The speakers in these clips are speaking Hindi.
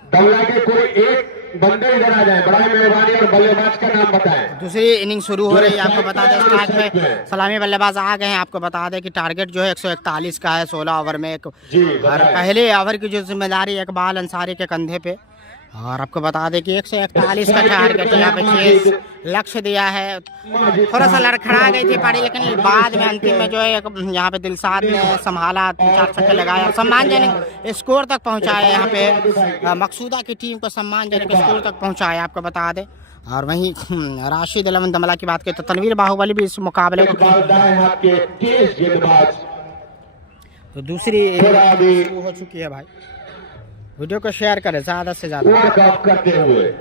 तबला के कोई एक बंदे इधर आ जाए, बड़ा मेहरबानी, और बल्लेबाज का नाम बताएं। दूसरी इनिंग शुरू हो रही है। आपको बता दें स्ट्राइक पे सलामी बल्लेबाज आ गए हैं। आपको बता दें कि टारगेट जो है 141 का है 16 ओवर में एक, और पहले ओवर की जो जिम्मेदारी इकबाल अंसारी के कंधे पे। और आपको बता दें कि 141 का टारगेट यहाँ पे 6 लक्ष्य दिया है। थोड़ा सा लड़खड़ा गई थी पारी, लेकिन बाद में अंतिम में जो है यहाँ पे दिलशाद ने संभाला, 4 छक्के लगाया और सम्मानजनक स्कोर तक पहुँचाया। यहाँ पे मकसूदा की टीम को सम्मानजनक स्कोर तक पहुँचाया, आपको बता दें। और वहीं राशिद अलम दमला की बात करें तो तनवीर बाहुबली भी इस मुकाबले को तो दूसरी शुरू हो चुकी है। भाई वीडियो को शेयर करें ज़्यादा से ज़्यादा करते हुए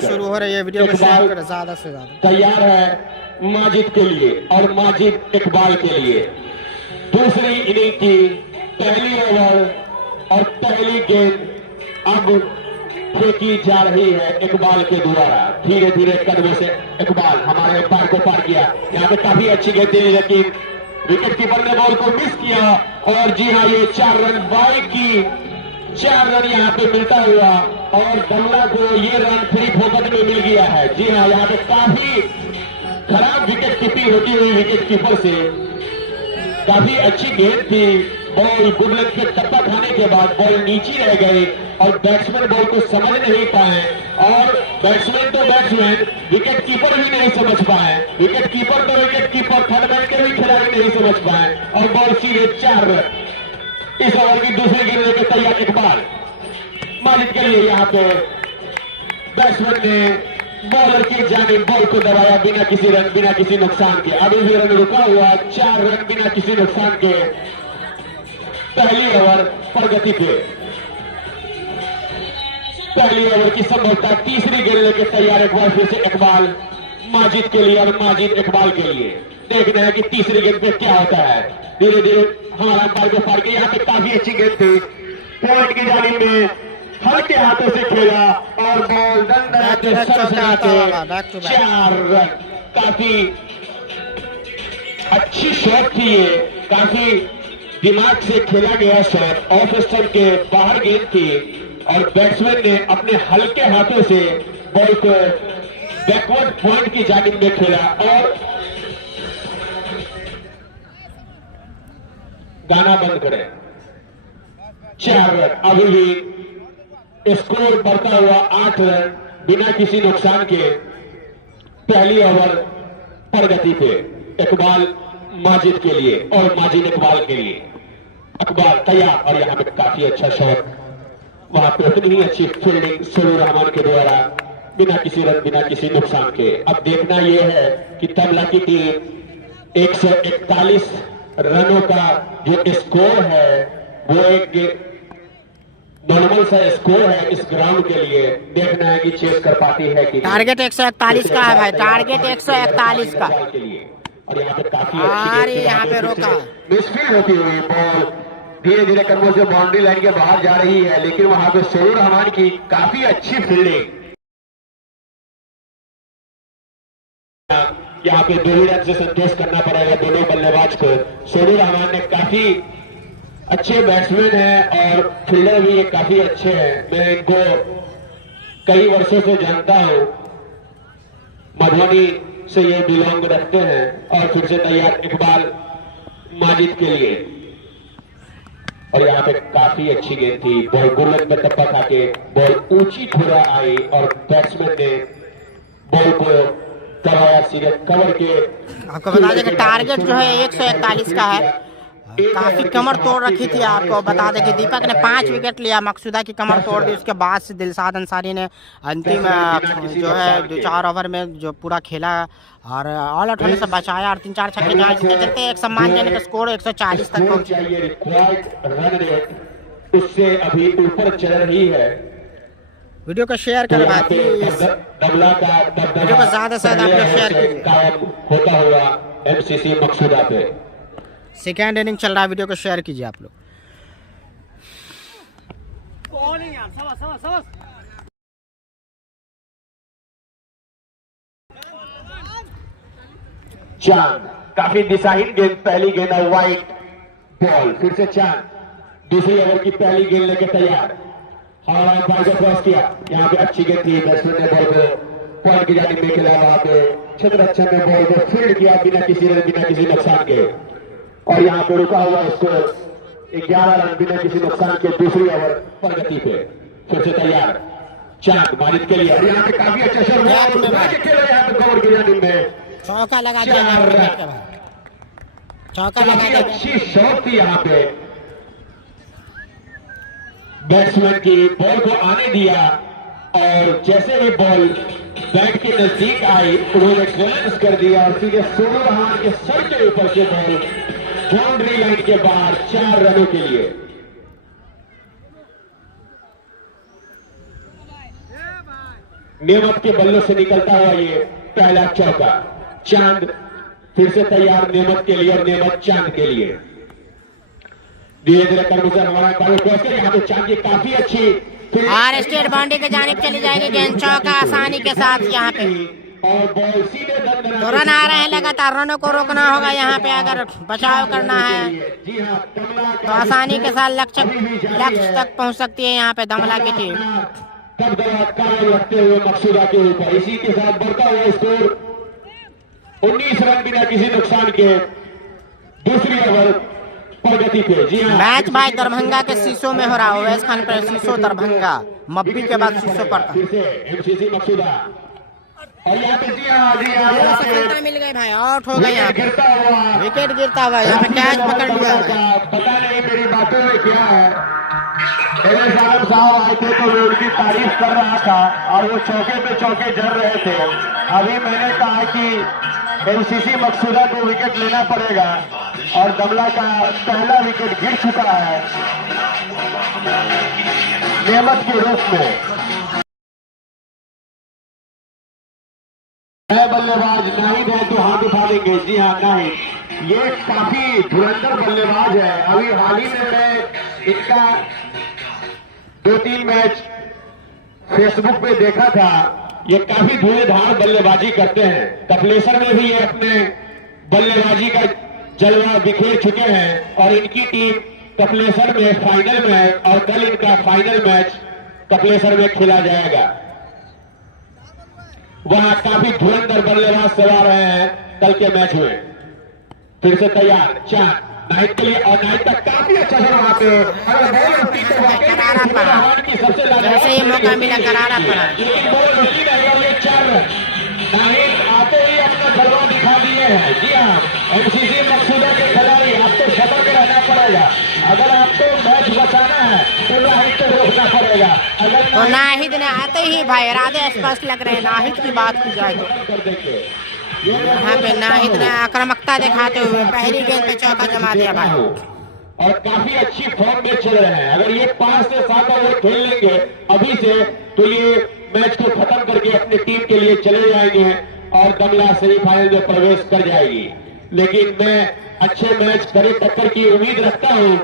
शुरू हो रही है। वीडियो को शेयर करें ज़्यादा से ज़्यादा। तैयार है माजिद के लिए और माजिद इकबाल के लिए। दूसरी इनिंग की पहली ओवर और पहली गेंद अब फेंकी जा रही है इकबाल के द्वारा। धीरे धीरे कदमों से इकबाल हमारे पार को पार किया। यहाँ पे काफी अच्छी गेंद थी, लेकिन विकेट कीपर ने बॉल को मिस किया। और जी हाँ, ये 4 रन बाई की 4 रन यहाँ पे मिलता हुआ, और दमला को ये रन फ्री फोकट में मिल गया है। जी हाँ, यहाँ पे काफी खराब विकेट कीपिंग होती हुई विकेट कीपर से। काफी अच्छी गेंद थी, बॉल गुडलक के टप्पा खाने के बाद बॉल नीचे रह गई और बैट्समैन बॉल को समझ नहीं पाए। और बैट्समैन तो बैट्समैन, विकेट कीपर भी नहीं समझ पाए। विकेट कीपर तो विकेट कीपर, थर्डमैन के भी खिलाड़ी नहीं समझ पाए, और बॉल सीधे 4 रन। इस ओवर की दूसरी गेंद लेकर तैयार इकबाल मालिक के लिए। यहाँ पे बैट्समैन ने बॉलर की जानिब बॉल को दबाया बिना किसी रन, बिना किसी नुकसान के। अभी भी रन रुका हुआ, 4 रन बिना किसी नुकसान के पहली ओवर प्रगति पे। पहली ओवर की संभवतः तीसरी गेंद लेकर तैयार एक बार फिर से इकबाल माजिद के लिए और माजिद इकबाल के लिए। देखते हैं कि तीसरी गेंद पे क्या होता है। धीरे धीरे हमारा अंपायर को फाड़ के, यहाँ पे काफी अच्छी गेंद थी, पॉइंट की जानिब में हल्के हाथों से खेला और बॉल दंडनाते 4 रन। काफी अच्छी शॉट थी ये, काफी दिमाग से खेला गया शॉट, ऑफ स्टंप के बाहर गेंद थी, और बैट्समैन ने अपने हल्के हाथों से बॉल को बैकवर्ड पॉइंट की जानिब में खेला। और गाना बंद करें। 4 रन, अभी भी स्कोर बढ़ता हुआ 8 रन बिना किसी नुकसान के। पहली ओवर प्रगति पे इकबाल माजिद के लिए और माजिद इकबाल के लिए। इकबाल तैयार, और यहाँ पे काफी अच्छा शॉट, वहां पे उतनी ही अच्छी फील्डिंग सुरूर रहमान के द्वारा बिना किसी रन, बिना किसी नुकसान के। अब देखना यह है कि तबला की टीम 141 रनों का जो स्कोर है वो एक नॉर्मल सा स्कोर है इस ग्राउंड के लिए। देखना है कि चेस कर पाती है कि। टारगेट 141 का है भाई, टारगेट 141 का के लिए। और यहाँ पे काफी अच्छी, यहाँ पे रोका मिसफील्ड होती हुई बॉल धीरे धीरे कदमों से बाउंड्री लाइन के बाहर जा रही है, लेकिन वहां पे सुरूर रहमान की काफी अच्छी फील्डिंग। यहाँ पे 2 रन से संतोष करना पड़ेगा दोनों बल्लेबाज को। सुरूर रहमान ने काफी अच्छे बैट्समैन हैं और फील्डर भी ये काफी अच्छे हैं। मैं इनको कई वर्षों से जानता हूं, मधुबनी से ये बिलोंग रखते हैं। और फिर से तैयार इकबाल माजिद के लिए, और यहाँ पे काफी अच्छी गेंद थी, बॉल गुल्लक में टप्पा खा के बॉल ऊंची थोड़ा आई और बैट्समैन ने बॉल को कराया सीधे कवर के। आपको बता दें कि टारगेट जो है 141 का है। काफी कमर तोड़ रखी थी। आपको बता दें कि दीपक ने 5 विकेट लिया, मकसूदा की कमर तोड़ दी। उसके बाद से दिलशाद अंसारी ने अंतिम जो है 4 ओवर में जो पूरा खेला और ऑल आउट होने से बचाया और 3-4 छक्के जमाए। एक सम्मानजनक स्कोर 140 तक पहुंचे। उससे अभी ऊपर चल रही है। वीडियो को शेयर करें भाई, वीडियो को ज्यादा से ज्यादा शेयर कीजिए। कायम होता हुआ एमसीसी मकसूदा पे सेकेंड इनिंग चल रहा है, वीडियो को शेयर कीजिए आप लोग। चांद काफी दिशाहीन गेंद, पहली गेंद वाइट बॉल। फिर से चांद दूसरी ओवर की पहली गेंद लेके तैयार। और अंपायर को क्रॉस किया। यहाँ पे अच्छी गेंद थी, बैट्समैन ने बॉल को पॉइंट की जानिब में खेला। वहां पे क्षेत्ररक्षण ने बॉल को फील्ड किया बिना किसी नुकसान के, और यहाँ पे रुका हुआ स्कोर 11 रन बिना किसी नुकसान के। दूसरी ओवर प्रगति पे फिर से तैयार चांद माजिद के लिए, यहाँ पे काफी अच्छा शॉट यहाँ पे कवर की जानिब में चौका लगा दिया, चौका लगा दिया। अच्छी शॉट थी यहाँ पे, बैट्समैन की बॉल को आने दिया और जैसे ही बॉल बैट के नजदीक आई उन्होंने क्लियरेंस कर दिया और सीधे सोनू रहान के सर के ऊपर से बॉल बाउंड्री लाइन के बाहर 4 रनों के लिए। नेमत के बल्लों से निकलता हुआ ये पहला चौका। चांद फिर से तैयार नेमत के लिए और नेमत चांद के लिए। धीरे धीरे कर्मचारी हमारा यहाँ पे चांद की काफी अच्छी और स्टेट बाउंड्री के जानिब चली जाएगी गेंद। चौका आसानी के साथ यहाँ पे और बॉल सीधे तो रन आ रहे हैं लगातार, रनों को रोकना होगा यहाँ पे अगर बचाव करना है जी हाँ, तो आसानी के साथ लक्ष्य तक पहुँच सकती है यहाँ पे दमला की टीम। कायम रखते हुए मकसूदा के ऊपर इसी के साथ बढ़ता हुआ स्कोर 19 रन बिना किसी नुकसान के। दूसरी ओवर प्रगति पे। जी हाँ, मैच भाई दरभंगा के शीशों में हो रहा है, ओवैस खान पर शीशो दरभंगा, मब्बी के बाद शीशो पड़ता। फिर से एमसीसी मकसूदा और यहाँ पे जी हाँ सफलता मिल गई भाई, आउट हो गए यहाँ पे, गिरता हुआ विकेट गिरता हुआ यहाँ पे कैच पकड़ लिया है। पता नहीं मेरी बातों में क्या है। साहब आए थे तो मैं उनकी तारीफ कर रहा था और वो चौके पे चौके जड़ रहे थे। अभी मैंने कहा कि एमसीसी मकसूदा को विकेट लेना पड़ेगा और दमला का पहला विकेट गिर चुका है नेमत के रूप में। बल्लेबाज नाहिद है तो हाथ उठा देंगे। जी हाँ, नाहिद ये काफी धुरंधर बल्लेबाज है। अभी हाल ही में मैं इनका 2-3 मैच फेसबुक पे देखा था। ये काफी धुएंधार बल्लेबाजी करते हैं। कपिलेश्वर में भी ये अपने बल्लेबाजी का जलवा बिखेर चुके हैं और इनकी टीम कपिलेश्वर में फाइनल में है और कल इनका फाइनल मैच कपिलेश्वर में खेला जाएगा। वहां काफी धुरंधर बल्लेबाज सवार रहे हैं कल के मैच में। फिर से तैयार चांद नाइट के लिए और नाइट का काफी अच्छा है वहां पे। करारा पड़ा, जैसे ही मौका मिला करारा पड़ा। लेकिन बॉल बची नहीं और ये 4 रन नाइट आते ही अपना जलवा दिखा दिए हैं। जी हाँ, एमसीसी मकसूदा के खिलाड़ी आपको सतर्क रहना पड़ेगा। अगर आपको मैच बचाना है तो नाहिद को रोकना पड़ेगा। अगर तो नाहिद ने आते ही भाई इरादे स्पष्ट लग रहे हैं। नाहिद की बात की जाए तो यहाँ पे नाहिद ने आक्रामकता दिखाते हुए पहली गेंद पे चौका जमा दिया भाई और काफी अच्छी फॉर्म में चल रहे हैं। अगर ये 5 से 7 ओवर खेल लेंगे अभी से तो ये मैच को खत्म करके अपनी टीम के लिए चले जाएंगे और दमला सेमीफाइनल में प्रवेश कर जाएगी। लेकिन मैं अच्छे मैच करे टक्कर की उम्मीद रखता हूं,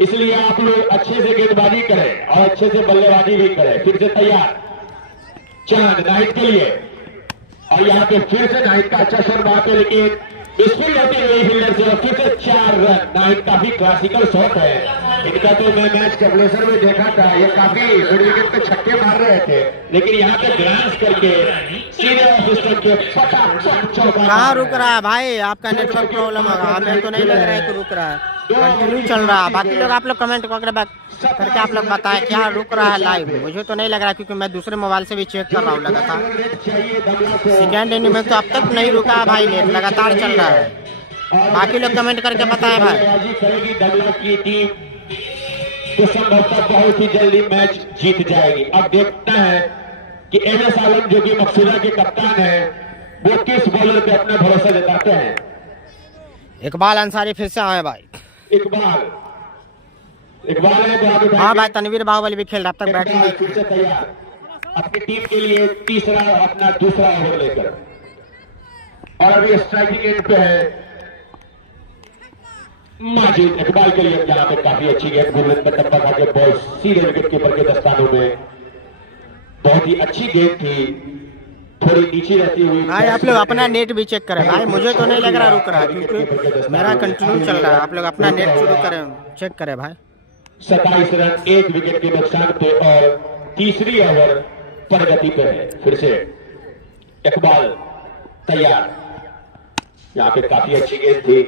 इसलिए आप लोग अच्छे से गेंदबाजी करें और अच्छे से बल्लेबाजी भी करें। फिर से तैयार चांद नाइट के लिए और यहाँ पे फिर से नाइट का अच्छा शॉट वहां पे, लेकिन स्पिन होती हुई फील्डर से और फिर से 4 रन। नाइट काफी क्लासिकल शॉट है इनका। तो मैं मैच कपिलेश्वर में देखा था, ये काफी मिड विकेट पे छक्के मार रहे थे, लेकिन यहाँ पे ग्रांस करके सीधे ऑफ स्टंप के फटाफट चौका। कहाँ रुक रहा है भाई? आपका नेटवर्क प्रॉब्लम होगा, हमें तो नहीं लग रहा है कि रुक रहा है, कंटिन्यू चल रहा है। बाकी लोग आप लोग कमेंट करके आप लोग बताएं क्या रुक रहा है लाइव। मुझे तो नहीं लग रहा है क्योंकि मैं दूसरे मोबाइल से भी चेक कर रहा हूँ लगातार। सेकेंड इनिंग में तो अब तक नहीं रुका भाई, नेट लगातार चल रहा है। बाकी लोग कमेंट करके बताएं भाई। करेगी दमला की टीम तो संभवतः बहुत ही जल्दी मैच जीत जाएगी। अब देखते हैं कि एमएस आलम जो कि मकसूदा के कप्तान है वो किस बॉलर पे अपना भरोसा जताते हैं। इकबाल अंसारी फिर से आए भाई। इकबाल है तो हाँ भाई, तनवीर बाहुबली भी खेल रहा, अब तक बैटिंग नहीं। फिर से तैयार अपनी टीम के लिए तीसरा अपना दूसरा ओवर लेकर और अभी स्ट्राइकिंग एंड पे है माजिद। इकबाल के लिए यहाँ पे काफी अच्छी गेंद गुरलिन पे टप्पा खा के बॉल सीधे विकेट कीपर के दस्तानों में। बहुत ही अच्छी गेंद थी, थोड़ी नीचे रहती हुई। भाई आप लोग अपना नेट भी चेक करें भाई, मुझे तो नहीं लग रहा रुक रहा है क्योंकि मेरा कंटिन्यू चल रहा है। आप लोग अपना नेट शुरू करें, चेक करें भाई। 27 रन 1 विकेट के नुकसान पे और तीसरी ओवर प्रगति पे है। फिर से इकबाल तैयार, यहाँ पे काफी अच्छी गेंद थी,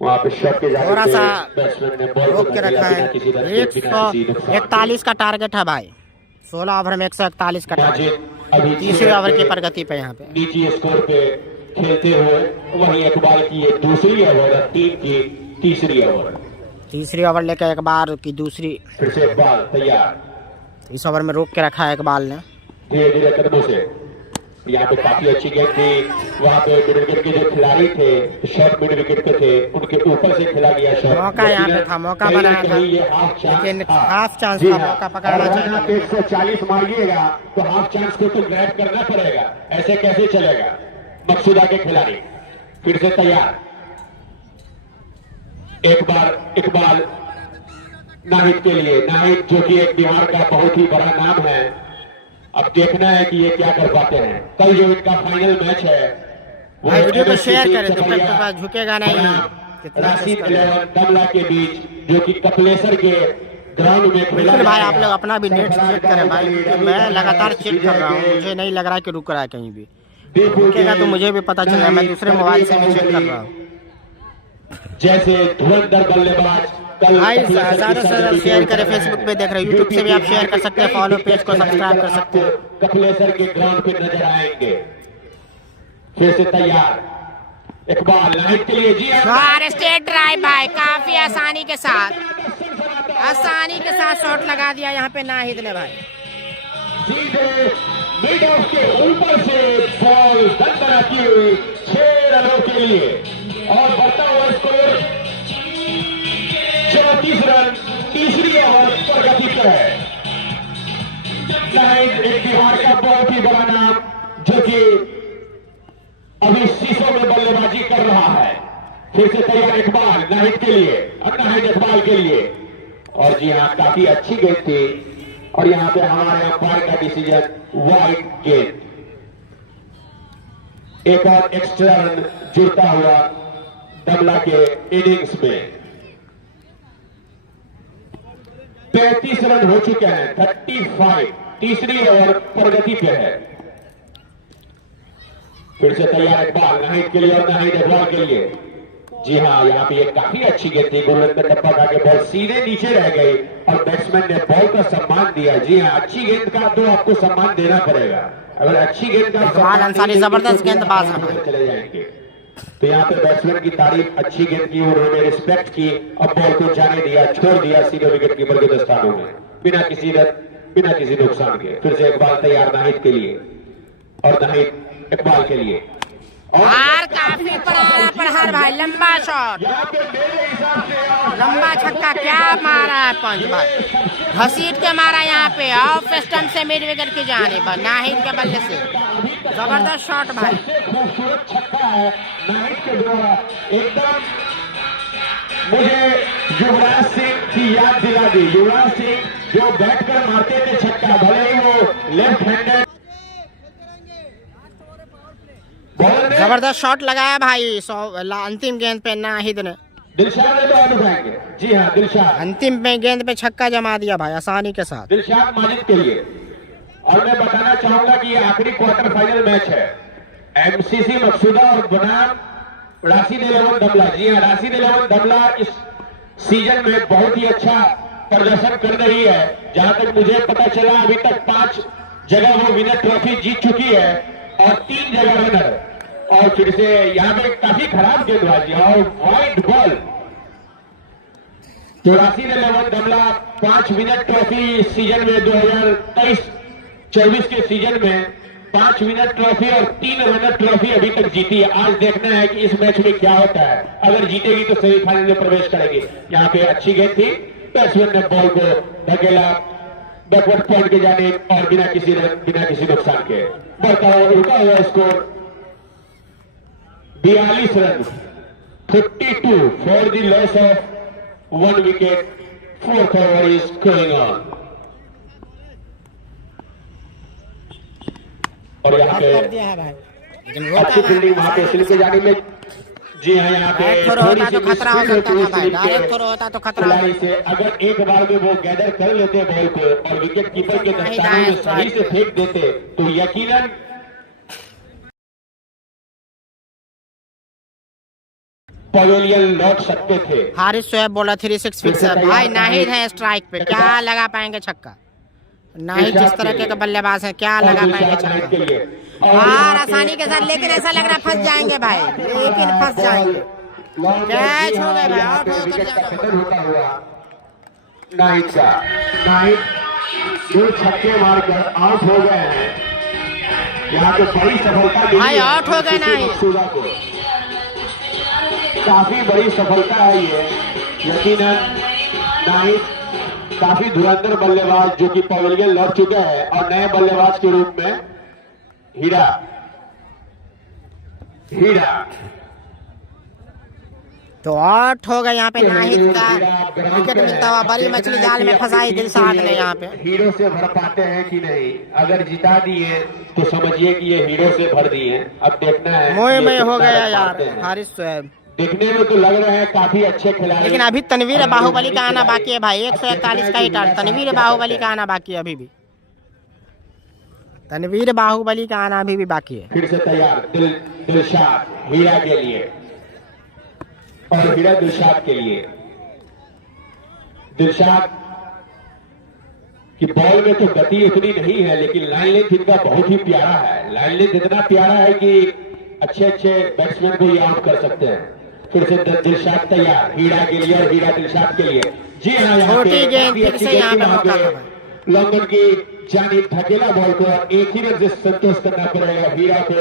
वहां पे शॉट के थोड़ा सा बैट्समैन ने बॉल रोक के रखा है। 141 का टारगेट है भाई, 16 ओवर में 141 का टारगेट। अभी तीसरे ओवर की प्रगति पे यहाँ पे नीचे स्कोर पे खेलते हुए वहीं इकबाल की ये दूसरी ओवर, टीम की तीसरी ओवर। तीसरी ओवर लेकर इकबाल की दूसरी। फिर से इकबाल तैयार, इस ओवर में रोक के रखा है इकबाल ने धीरे धीरे कदमों से। यहाँ पे काफी अच्छी गेंद थी, वहाँ पे मिड विकेट के जो खिलाड़ी थे शॉर्ट मिड विकेट पे थे, उनके ऊपर से खेला गया शॉट। मौका यहाँ पे था, मौका बनाया था, लेकिन हाफ चांस था, मौका पकड़ना चाहिए। 140 मांगिएगा तो हाफ चांस को तो ग्रैब करना पड़ेगा, ऐसे कैसे चलेगा। मकसूदा के खिलाड़ी फिर से तैयार, एक बार इकबाल नाहिद के लिए, नाहिद जो कि एक बिहार का बहुत ही बड़ा नाम है। अब देखना है कि ये क्या कर पाते हैं। कल जो इनका फाइनल मैच है वो वीडियो को शेयर करें तो फिर झुकेगा नहीं। राशि दमला के बीच जो कि कपिलेश्वर के ग्राउंड में बिल्कुल भाई, आप लोग अपना भी नेट चेक करें भाई, मैं लगातार चेक कर रहा हूँ, मुझे नहीं लग रहा है कि रुक रहा है कहीं भी। रुकेगा तो मुझे भी पता चलेगा, मैं दूसरे मोबाइल से भी चेक कर रहा हूँ। जैसे धुरंधर बल्लेबाज भाई ज्यादा से ज्यादा शेयर करें, फेसबुक पे देख रहे हैं, यूट्यूब से भी आप शेयर कर सकते हैं, फॉलो पेज को सब्सक्राइब कर सकते हैं। कपिलेश्वर के ग्राउंड पे नजर आएंगे। फिर से तैयार इकबाल नाहिद के लिए, जी स्टेट ड्राइव भाई, काफी आसानी के साथ शॉट लगा दिया यहाँ पे नाहिद ने भाई। सीधे मिड ऑफ के ऊपर से बॉल बनाती हुई 6 रनों के लिए और बढ़ता हुआ स्कोर 34 रन, तीसरी ओवर प्रगति पर है। नाहिद एक बिहार का बहुत ही बड़ा नाम जो कि अभी शीशों में बल्लेबाजी कर रहा है। फिर से तैयार इकबाल नाहिद के लिए और नाहिद इकबाल के लिए, और जी हाँ काफी अच्छी गेंद थी और यहाँ पे हमारे अंपायर का डिसीजन वाइड गेंद। एक और एक्स्ट्रा रन जुड़ता हुआ दमला के इनिंग्स में। 35 रन हो चुके हैं, 35, तीसरी ओवर प्रगति पे है। फिर से तैयार इकबाल नाहिद के लिए और नाहिद इकबाल के लिए, जी हाँ यहाँ पे एक काफी अच्छी गेंद थी, गोलंद में टप्पा खा के बॉल सीधे नीचे रह गई और बैट्समैन ने बॉल का सम्मान दिया। जी हाँ, अच्छी गेंद का तो आपको सम्मान देना पड़ेगा, अगर अच्छी गेंद का जबरदस्त गेंदबाज चले जाएंगे। तो यहाँ पे बैट्समैन की तारीफ, अच्छी गेंद की, उन्होंने रिस्पेक्ट की, अब बॉल को जाने दिया, छोड़ दिया सीधे विकेट कीपर के दस्तानों में बिना किसी नुकसान के। फिर से इकबाल तैयार नाहिद के लिए और नाहिद इकबाल के लिए, और काफी प्रहार भाई, लंबा शॉट, लंबा छक्का, क्या मारा है पंच भाई, घसीट के मारा यहाँ पे ऑफ स्टंप से मिड विकेट की जानिब नाहिद के बल्ले से, जबरदस्त शॉट भाई। खूबसूरत छक्का है नाहिद के द्वारा, एकदम मुझे युवराज सिंह की याद दिला दी। युवराज सिंह जो बैट कर मारते थे छक्का, भले ही वो लेफ्ट हैंडेड, जबरदस्त शॉट लगाया भाई अंतिम गेंद पे नाहिद ने। दिलशाद ने तो आगे उठाएंगे, जी हाँ दिलशाद अंतिम में गेंद पे छक्का जमा दिया भाई आसानी के साथ, दिलशाद माजिद के लिए। और मैं बताना चाहूंगा कि ये आखिरी क्वार्टर फाइनल मैच है, एमसीसी मकसूदा और बनाम राशिद 11 दमला। जी हाँ, राशिद 11 दमला इस सीजन में बहुत ही अच्छा प्रदर्शन कर रही है। जहां तक मुझे पता चला अभी तक 5 जगह वो विनर ट्रॉफी जीत चुकी है और 3 जगह रनर। और फिर से यहाँ पे काफी खराब गेंदबाजी और वाइड बॉल। तो राशिद 11 दमला 5 विनर ट्रॉफी इस सीजन में 2023-24 के सीजन में 5 विनर ट्रॉफी और 3 रनर ट्रॉफी अभी तक जीती है। आज देखना है कि इस मैच में क्या होता है, अगर जीतेगी तो सेमीफाइनल में प्रवेश करेगी। यहाँ पे अच्छी गेंद थी, बैट्समैन ने बॉल को धकेला बैकवर्ड पॉइंट के जाने और बिना किसी नुकसान के। बढ़ता हुआ रुका हुआ score 42 run, 52 for the loss of 1 wicket. 4th over is going on. और यहाँ पे अच्छी फील्डिंग, वहां पे स्लिप के जाने में जी हाँ, यहाँ पे डायरेक्ट थ्रो होता तो खतरा हो सकता था भाई, डायरेक्ट थ्रो होता तो खतरा हो खिलाड़ी से अगर एक बार में वो गैदर कर लेते बॉल को और विकेट कीपर के दस्तानों में सही से फेंक देते तो यकीनन पवेलियन लौट सकते थे। हारिस शोएब बोला 3-6 फिक्स है भाई, नाहिद है स्ट्राइक पे, क्या लगा पाएंगे छक्का? नाहिद जिस तरह के बल्लेबाज हैं, क्या लगा पाएंगे छक्का? और आसानी के साथ, लेकिन ऐसा लग रहा फंस जाएंगे भाई, लेकिन फंस जाएंगे। कैच हो गए भाई, आउट होकर जाना। नाहिद का दो छक्के मारकर आउट हो गए हैं। यहाँ पे बड़ी सफलता भाई, आउट हो गए नाहिद, काफी बड़ी सफलता है ये। यकीनन नाहिद काफी धुरंधर बल्लेबाज जो कि पवेलियन लौट चुके हैं और नए बल्लेबाज के रूप में हीरा तो आउट हो गए यहाँ पे नाहिद का विकेट मिलता हुआ। बड़ी मछली जाल में फंसाई दिलशाद ने यहाँ पे। हीरो से भर पाते हैं कि नहीं? अगर जिता दिए तो समझिए कि ये हीरो से भर दिए। अब देखना है, मोए में हो गया यार हारिस शोएब। देखने में तो लग रहे हैं काफी अच्छे खिलाड़ी, लेकिन अभी तनवीर बाहुबली का आना बाकी है भाई। 141 का ही टार, तनवीर बाहुबली का आना बाकी है अभी भी, तनवीर बाहुबली का आना अभी भी बाकी है। फिर से तैयार दिलशाद हीरा के लिए और हीरा दिलशाद के लिए। दिलशाद की बॉल में तो गति उतनी नहीं है, लेकिन लाइन लेंथ इनका बहुत ही प्यारा है। लाइन लेंथ इतना प्यारा है कि अच्छे बैट्समैन को ये आउट कर सकते हैं। फिर से दिलशाद तैयार हीरा के लिए और हीरा दिलशाद के लिए। जी हाँ, यहाँ पे लंदन की जानिब धकेला बॉल को एक ही रन से संतोष करना पड़ेगा हीरा को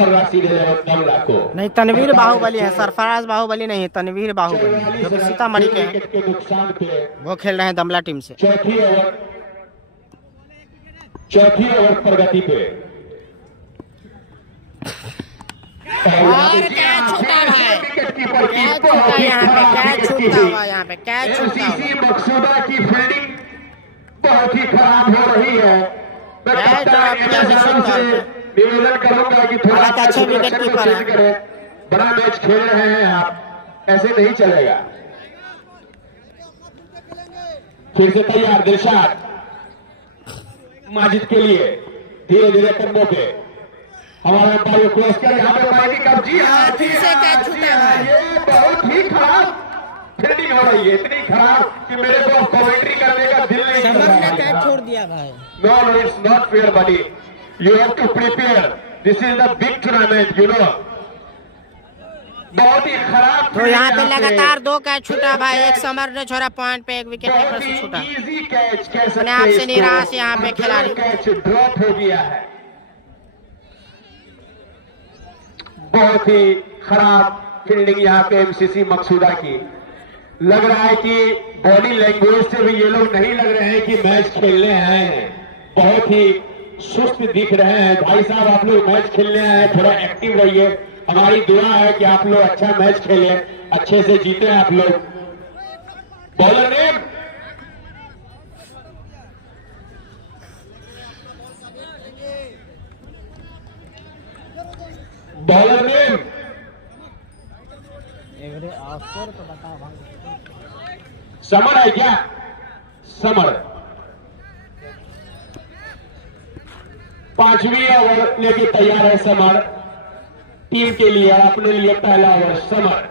और राशि दमला को। नहीं, तनवीर बाहुबली है, सरफराज बाहुबली नहीं, तनवीर बाहुबली जो सीतामढ़ी के हैं। के नुकसान पे वो खेल रहे हैं दमला टीम से। चौथी ओवर प्रगति पे और कैच छूटा है, कैच छूटा यहाँ पे, कैच छूटा हुआ यहाँ पे, कैच छूटा हुआ। मकसूदा की फील्डिंग बहुत ही खराब हो रही है। निवेदन करूंगा कि थोड़ा अच्छे विकेट कीपर है, बड़ा मैच खेल रहे हैं आप, ऐसे नहीं चलेगा। फिर से तैयार दिलशाद माजिद के लिए, धीरे धीरे कदमों पे हमारा अंपायर क्रॉस कर यहाँ पे पानी का। जी हाँ, फिर से कैच छूटा है। ये बहुत ही खराब फील्डिंग हो रही है, इतनी खराब कि मेरे को कमेंट्री करने का दिल नहीं कर रहा है। कैच छोड़ दिया भाई। No, it's not fair, buddy. You have to prepare. This is the big tournament, you know. बहुत ही खराब। तो यहाँ पे लगातार 2 कैच छूटा भाई। एक समर ने छोड़ा पॉइंट पे, एक विकेट कीपर से छूटा। इजी कैच कह सकते हैं। अपने आप से निराश यहाँ पे खिलाड़ी। कैच ड्रॉप हो गया है। बहुत ही खराब फील्डिंग यहाँ पे एमसीसी मकसूदा की। लग रहा है कि बॉडी लैंग्वेज से भी ये लोग नहीं लग रहे हैं कि मैच खेलने आए हैं। बहुत ही सुस्त दिख रहे हैं। भाई साहब, आप लोग मैच खेलने आए हैं, थोड़ा एक्टिव रहिए। हमारी दुआ है कि आप लोग अच्छा मैच खेलें, अच्छे से जीते आप लोग। बॉलर नेम समर है क्या? समर 5वीं ओवर लेके तैयार है समर टीम के लिए और अपने लिए पहला ओवर समर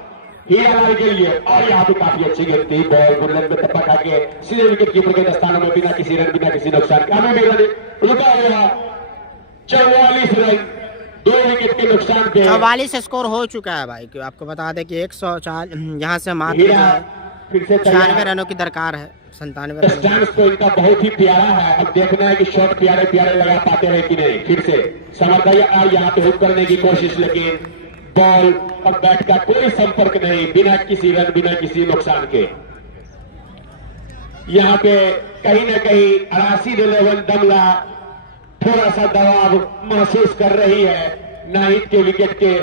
हीरालाल के लिए। और यहाँ पे काफी अच्छी गेंद थी, बॉल बुलंद में टपक आके सीधे विकेट कीपर के दस्तानों में बिना किसी रन, बिना किसी नुकसान के हमें भी रन रुका हुआ। 44 रन 2 विकेट के नुकसान पे 44 स्कोर हो चुका है भाई। आपको बता दें कि 104 यहाँ से मात्र 96 रनों की दरकार है। 97 स्टैंड तो इनका बहुत ही प्यारा है। अब देखना है कि शॉट प्यारे प्यारे लगा पाते हैं कि नहीं। फिर से समर्थन यहाँ पे हुक करने की कोशिश, लेकिन बॉल और बैट का कोई संपर्क नहीं, बिना किसी रन, बिना किसी नुकसान के। यहाँ पे कहीं ना कहीं 88 दमला थोड़ा सा दबाव महसूस कर रही है नाहिद के विकेट के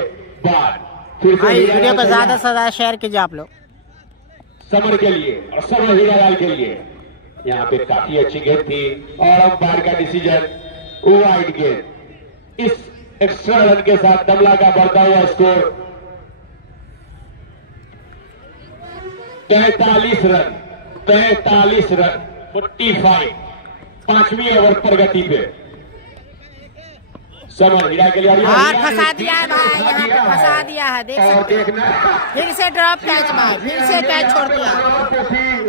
बाद। फिर से वीडियो को ज्यादा से ज्यादा शेयर कीजिए आप लोग समर के लिए और समर हीरालाल के लिए। यहाँ पे काफी अच्छी गेंद थी और अंपायर का डिसीजन वाइड गेंद। इस एक्स्ट्रा रन के साथ दमला का बढ़ता हुआ स्कोर 45 रन 45 पांचवी ओवर प्रगति पे समर हीरा के लिए और फंसा दिया है भाई, यहाँ पे फंसा दिया है, देख सकते हैं। फिर से ड्रॉप कैच भाई, फिर से कैच छोड़ दिया।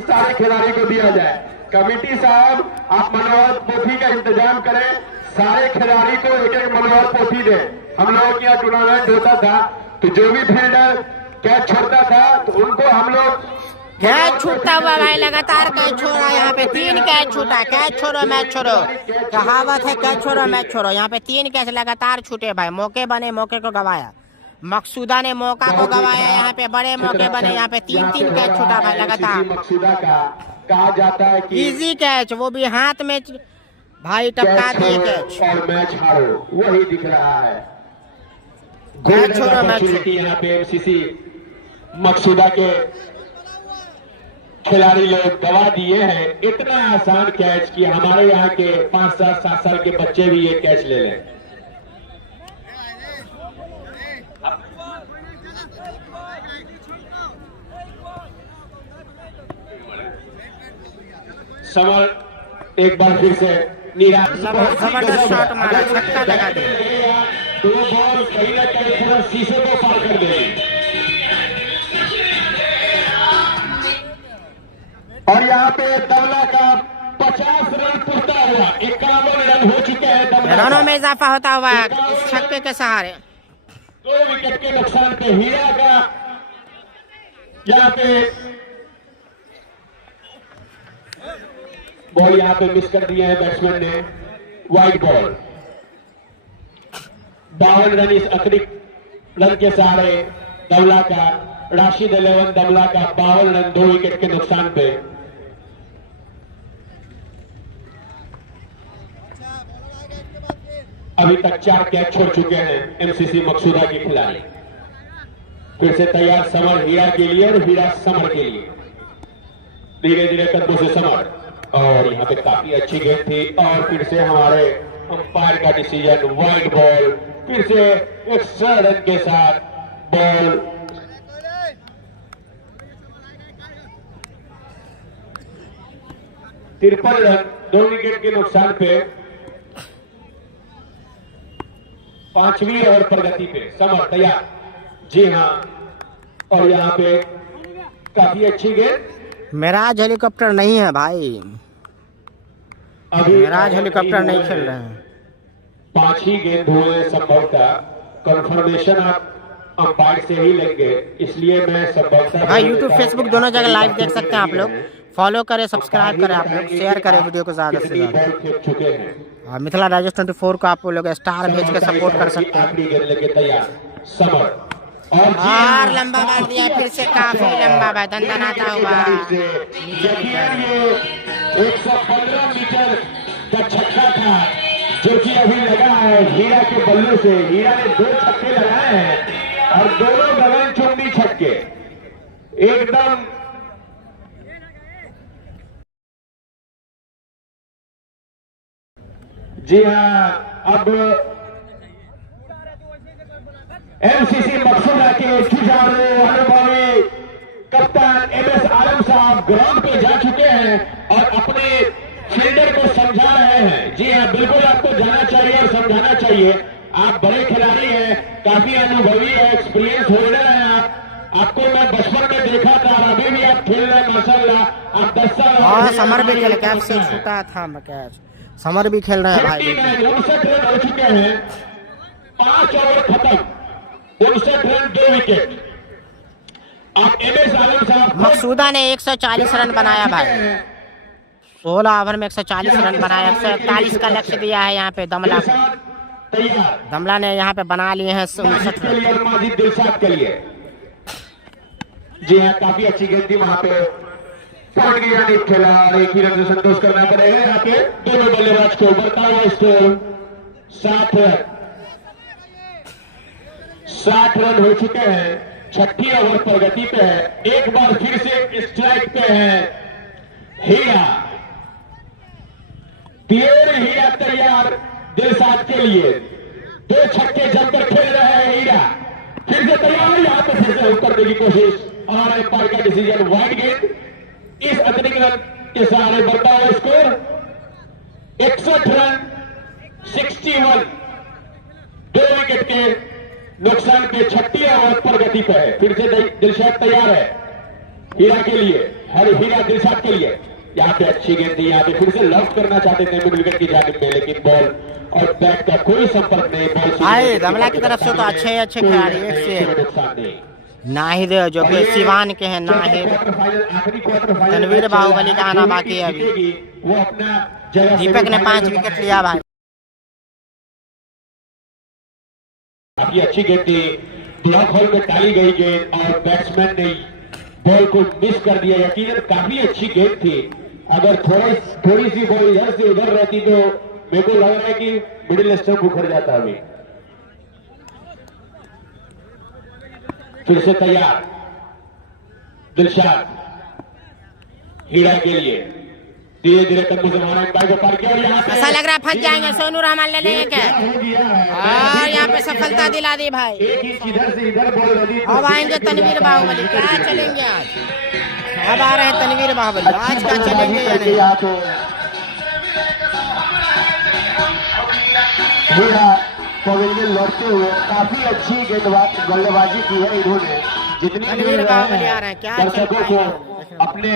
सारे खिलाड़ी को दिया जाए। कमेटी साहब आप मनोहर पोथी का इंतजाम करें, सारे खिलाड़ी को एक एक मनोहर पोथी दे। हम लोगों के यहाँ टूर्नामेंट होता था तो जो भी फील्डर कैच छोड़ता था तो उनको हम लोग कैच छूटता हुआ भाई, लगातार कैच छोड़ा। यहाँ पे 3 कैच छूटा, कैच छोड़ो मैच छोड़ो, कहावत है कैच छोड़ो मैच छोड़ो। यहाँ पे 3 कैच लगातार छूटे भाई, मौके बने, मौके को गवाया। मकसूदा ने मौका को गवाया, यहाँ पे बड़े मौके बने, यहाँ पे 3 कैच छूटा भाई लगातार। मकसूदा का कहा जाता है कि इजी कैच, वो भी हाथ में भाई टपका दिए कैच और मैच हारो, वही दिख रहा है। कैच छोड़ो मैच यहाँ पे एमसीसी मकसूदा के खिलाड़ी लोग गवा दिए हैं। इतना आसान कैच कि हमारे यहाँ के 5 साल 7 साल के बच्चे भी ये कैच ले लें। समर एक बार फिर से जबरदस्त शॉट मारा, छक्का लगा दिया। 2 बॉल कहीं ना कहीं पूरा शीशे को पार कर देगी। और यहाँ पे दमला का 50 रन पूरा हुआ, 51 रन हो चुके हैं। रनों में इजाफा होता हुआ छक्के के सहारे। 2 विकेट के नुकसान पे हीरा का यहाँ पे बॉल यहाँ पे मिस कर दिया है बैट्समैन ने, वाइड बॉल। 52 रन इस अतिरिक्त रन के सहारे दमला का, राशिद 11 दमला का 52 रन 2 विकेट के नुकसान पे। अभी तक 4 कैच छोड़ चुके हैं एमसीसी मकसूदा के खिलाड़ी। फिर से तैयार समर हीरा के लिए और हीरा समर के लिए। धीरे धीरे कदमों से समर, और यहाँ पे काफी अच्छी गेंद थी। और फिर से हमारे अंपायर का डिसीजन, वाइड बॉल। फिर से एक्स्ट्रा रन के साथ बॉल। तिरपन रन 2 विकेट के नुकसान पे 5वीं ओवर प्रगति पे समर तैयार। जी हाँ, और यहाँ पे काफी अच्छी गेंद। मिराज हेलीकॉप्टर नहीं है भाई, अभी मिराज हेलीकॉप्टर नहीं खेल रहे हैं। 5 ही गेंद हुए संभवतः, कंफर्मेशन आप अंपायर से ही लेंगे, इसलिए मैं संभवतः भाई यूट्यूब फेसबुक दोनों जगह लाइव देख सकते हैं आप लोग। फॉलो करें, सब्सक्राइब करें, आप लोग शेयर करें वीडियो को ज्यादा से ज्यादा। चुके हैं मिथिला राइजर्स 24 को आप लोग स्टार भेज के सपोर्ट कर सकते हैं। समर और लंबा मार दिया, फिर से काफी लंबा भाई, दंदनाता हुआ। 115 मीटर का छक्का था जो कि अभी लगा है हीरा के बल्ले से। हीरा ने 2 छक्के लगाए हैं और दोनों गगन चुंबी छक्के एकदम। जी हाँ, अब एमसीसी मकसूदा के जुझारू अनुभवी कप्तान MS आलम साहब ग्राउंड पे जा चुके हैं और अपने फील्डर को समझा रहे हैं। जी हाँ, बिल्कुल आपको जाना चाहिए और समझाना चाहिए। आप बड़े खिलाड़ी हैं, काफी अनुभवी है, एक्सपीरियंस होल्डर हैं आपको मैं बचपन में देखा था और अभी भी आप खेल रहे हैं माशाल्लाह। आप 10 साल और समर भी खेल, कैच से छूटा था कैच, समर भी खेल रहे हैं भाई। 59 रन हो चुके हैं, 5 ओवर खत्म, 59 रन 2 विकेट। आप MS आलम साहब मकसूदा ने 140 रन बनाया भाई, 16 ओवर में 140 रन बनाया। 141 का लक्ष्य दिया है यहाँ पे दमला को। दमला ने यहाँ पे बना लिए हैं 59 रन। माजिद दिलशाद के लिए। जी हाँ, काफी अच्छी गेंद थी वहां पे, पहुंच गया नहीं खेला और 1 ही रन से संतोष करना पड़ेगा। यहाँ पे दोनों बल्लेबाज को बढ़ता हुआ स्कोर 60 रन हो चुके हैं। 6ठी ओवर प्रगति पे है। एक बार फिर से स्ट्राइक पे है हीरा, प्योर हीरा तैयार दिलशाद के लिए। 2 छक्के जमकर खेल रहे हैं हीरा, फिर से तैयार है यहाँ पे फिर से करने की कोशिश। और अंपायर का डिसीजन वाइड गेंद। इस अतिरिक्त रन के सहारे बढ़ता है स्कोर 61 रन 61। 2 विकेट के नुकसान पे 36 ओवर पर गति पर है। फिर से दिलशाद तैयार है हीरा के लिए, हीरा दिलशाद के लिए। यहाँ पे अच्छी गेंद थी, यहाँ पे फिर से लॉक करना चाहते थे मिड विकेट की जानिब में, लेकिन बॉल और बैट का कोई संपर्क नहीं। बॉल दमला की तरफ से तो अच्छे खिलाड़ी, एक से नाहिद जो कि सिवान के हैं, नाहिद। तनवीर बाहुबली का आना बाकी है अभी। वो अपना दीपक ने 5 विकेट लिया भाई। काफी अच्छी गेंद थी, ब्लॉक होल में डाली गई गेंद और बैट्समैन ने बॉल को मिस कर दिया। यकीनन काफी अच्छी गेंद थी। अगर थोड़ी सी बॉल इधर से उधर रहती तो मेरे को लग रहा है कि मिडिल स्टंप उखड़ जाता अभी। फिर से तैयार दिलशाद हीरा के लिए, धीरे धीरे तब्बू से मारा को पार किया और यहाँ ऐसा लग रहा है फंस जाएंगे, सोनू रहमान ले लेंगे क्या? और यहाँ पे सफलता दिला दी भाई। इधर से इधर बॉल। अब आएंगे तनवीर बाहुबली, क्या चलेंगे आज? अब आ रहे हैं तनवीर बाहुबली, आज क्या चलेंगे या नहीं? पवेलियन लौटते हुए काफी अच्छी बल्लेबाजी की है इन्होंने। जितनी तनवीर बाहुबली आ रहे हैं, क्या दर्शकों को अपने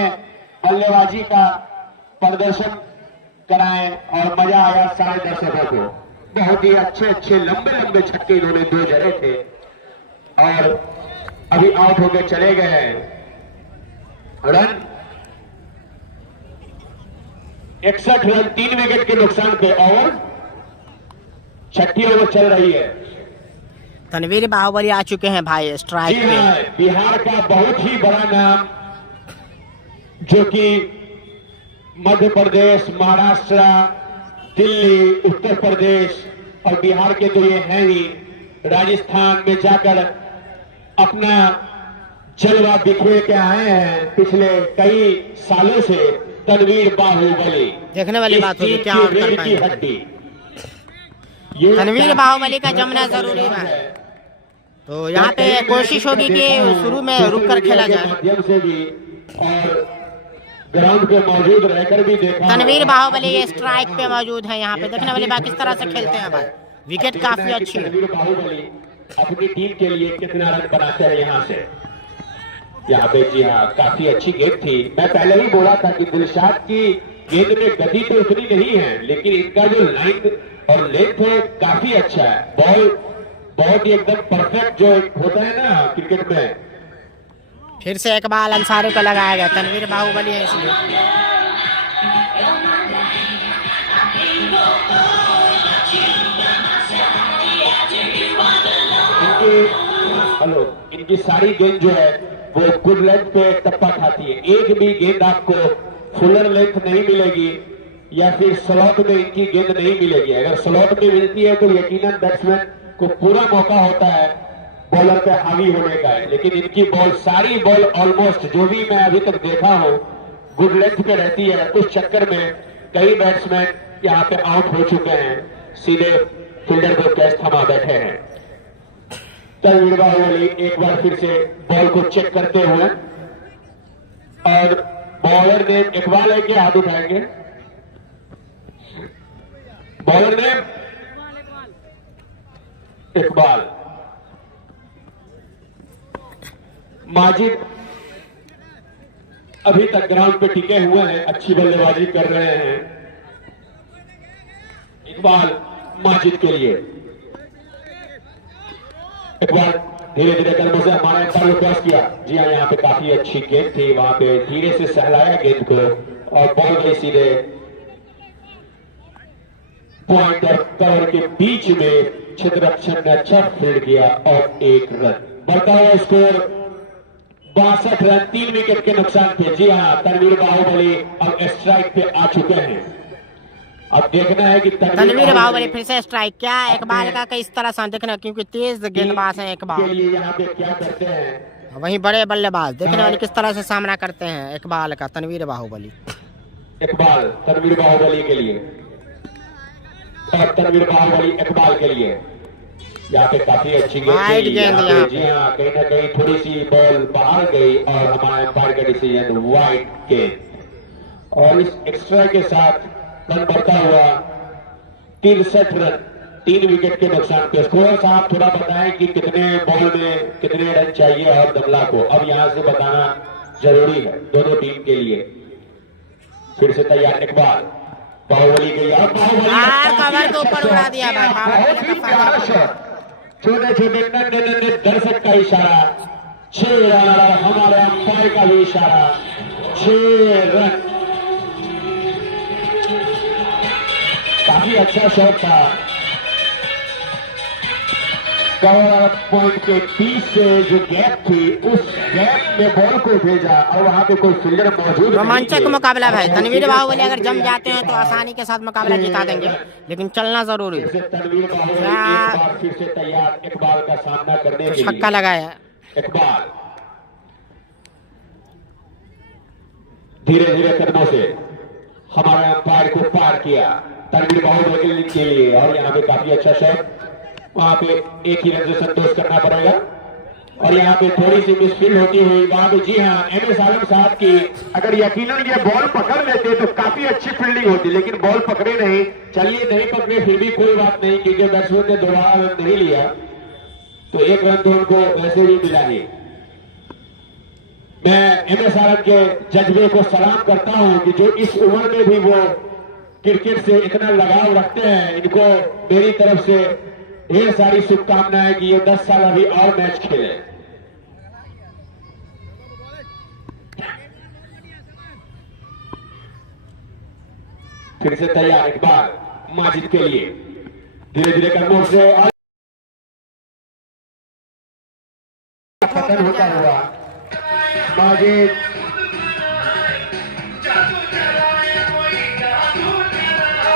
बल्लेबाजी का प्रदर्शन कराएं और मजा आया सारे दर्शकों को। बहुत ही अच्छे लंबे छक्के इन्होंने 2 जड़े थे और अभी आउट होकर चले गए। रन 61 रन 3 विकेट के नुकसान पे और 6 ओवर चल रही है। तनवीर बाहुबली आ चुके हैं भाई स्ट्राइक पे। बिहार का बहुत ही बड़ा नाम जो कि मध्य प्रदेश, महाराष्ट्र, दिल्ली, उत्तर प्रदेश और बिहार के तो ये हैं ही, राजस्थान में जाकर अपना जलवा बिखेर के आए हैं पिछले कई सालों से। तनवीर बाहुबली देखने वाली बात होगी, क्या और कर पाएंगे। तनवीर बाहुबली का जमना जरूरी है, तो यहाँ पे कोशिश होगी कि शुरू में रुक कर खेला जाए। माध्यम से भी और ग्राउंड पे मौजूद रहकर भी देखा। तनवीर बाहुबली स्ट्राइक पे मौजूद है, यहाँ पे देखने वाली बात किस तरह से खेलते हैं भाई। विकेट काफी अच्छी है। तनवीर बाहुबली अपनी टीम के लिए कितना रन बनाते हैं यहाँ से। यहाँ पे जी हाँ, काफी अच्छी गेंद थी। मैं पहले ही बोला था कि दिलशाद की गेंद में गति तो उतनी नहीं है, लेकिन इनका जो लाइन और लेंथ है काफी अच्छा है। बॉल बहुत ही एकदम परफेक्ट जो होता है ना क्रिकेट में। फिर से इकबाल अंसारी को लगाया गया, तनवीर बाहुबली है इसलिए। इनकी सारी गेंद जो है वो गुड लेंथ पे टप्पा खाती है। एक भी गेंद आपको फुलर लेंथ नहीं मिलेगी या फिर स्लॉट में इनकी गेंद नहीं मिलेगी। अगर स्लॉट में मिलती है तो यकीनन बैट्समैन को पूरा मौका होता है बॉलर पे हावी होने का है। लेकिन इनकी बॉल, सारी बॉल ऑलमोस्ट जो भी मैं अभी तक देखा हूं, गुड लेंथ पे रहती है। उस चक्कर में कई बैट्समैन यहाँ पे आउट हो चुके हैं, सीधे फील्डर को कैच थमा बैठे हैं। तनवीर बाहुबली एक बार फिर से बॉल को चेक करते हुए, और बॉलर ने इकबाल है कि हाथ उठाएंगे। बॉलर ने इकबाल। माजिद अभी तक ग्राउंड पे टिके हुए हैं, अच्छी बल्लेबाजी कर रहे हैं। इकबाल माजिद के लिए, इकबाल धीरे धीरे कदमों से हमारे अंपायर को क्रॉस किया। जी हाँ, यहाँ पे काफी अच्छी गेंद थी, वहां पे धीरे से सहलाया गेंद को और बॉल गई सीधे पॉइंट और कवर के बीच में। क्षेत्ररक्षण ने अच्छा फील्ड किया और 1 रन। बढ़ता हुआ स्कोर 62 रन 3 विकेट के नुकसान पे। जी हाँ, तनवीर बाहुबली अब स्ट्राइक पे आ चुके हैं। अब देखना है कि तनवीर बाहुबली फिर से स्ट्राइक। क्या इकबाल का किस तरह से देखना, क्योंकि तेज गेंदबाज है इकबाल। यहाँ पे क्या करते हैं, वहीं बड़े बल्लेबाज देखने वाले किस तरह से सामना करते हैं इकबाल का। तनवीर बाहुबली, इकबाल तनवीर बाहुबली के लिए और तनवीर बाहुबली इकबाल के लिए। यहाँ पे काफी अच्छी वाइड गेंद यहाँ पे। जी हाँ, कहीं ना कहीं थोड़ी सी बॉल बाहर गई और हमारे एम्पायर का डिसीजन वाइड गेंद। और इस एक्स्ट्रा के साथ रन बढ़ता हुआ 63 रन, 3 विकेट के नुकसान पे। स्कोर साहब थोड़ा बताएं कि कितने बॉल में कितने रन चाहिए और दमला को, अब यहाँ से बताना जरूरी है दोनों टीम के लिए। फिर से तैयार इकबाल, बाहुबली गई और बाहुबली कवर के ऊपर उड़ा दिया भाई। बहुत ही प्यारा शॉट, छोटे छोटे नन्हे नन्हे दर्शक का इशारा, 6 रन और हमारे अंपायर का भी इशारा, 6 रन। काफी अच्छा शॉट था। कवर पॉइंट के 30 से जो गैप थी, उस गैप में बॉल को भेजा और वहां पे कोई फील्डर मौजूद। रोमांचक मुकाबला भाई। तनवीर बाहुबली अगर जम जाते हैं तो आसानी के साथ मुकाबला जिता देंगे, लेकिन चलना जरूरी है। तनवीर बाहुबली एक बार फिर से तैयार इकबाल का सामना करने के लिए। छक्का लगाया इकबाल धीरे धीरे कदमों से हमारे अंपायर को पार किया तनवीर बाहुबली के लिए, और यहाँ पे काफी अच्छा शॉट, वहां पे एक ही रन से संतोष करना पड़ेगा। और यहाँ पे थोड़ी सी मिसफील्ड होती हुई वहां पे, जी हाँ, एमएस आलम साहब की, अगर यकीनन ये बॉल पकड़ लेते तो काफी अच्छी फील्डिंग होती, लेकिन बॉल पकड़े नहीं। चलिए नहीं पकड़े फिर भी कोई बात नहीं, क्योंकि बैट्समैन ने दोबारा रन नहीं लिया तो 1 रन तो उनको वैसे ही मिला ही। मैं एमएस आलम के जज्बे को सलाम करता हूं कि जो इस उम्र में भी वो क्रिकेट से इतना लगाव रखते हैं। इनको मेरी तरफ से ढेर सारी शुभकामनाएं कि ये 10 साल अभी और मैच खेले। फिर से तैयार इकबाल माजिद के लिए, धीरे धीरे कदमों से और खत्म होता हुआ माजिद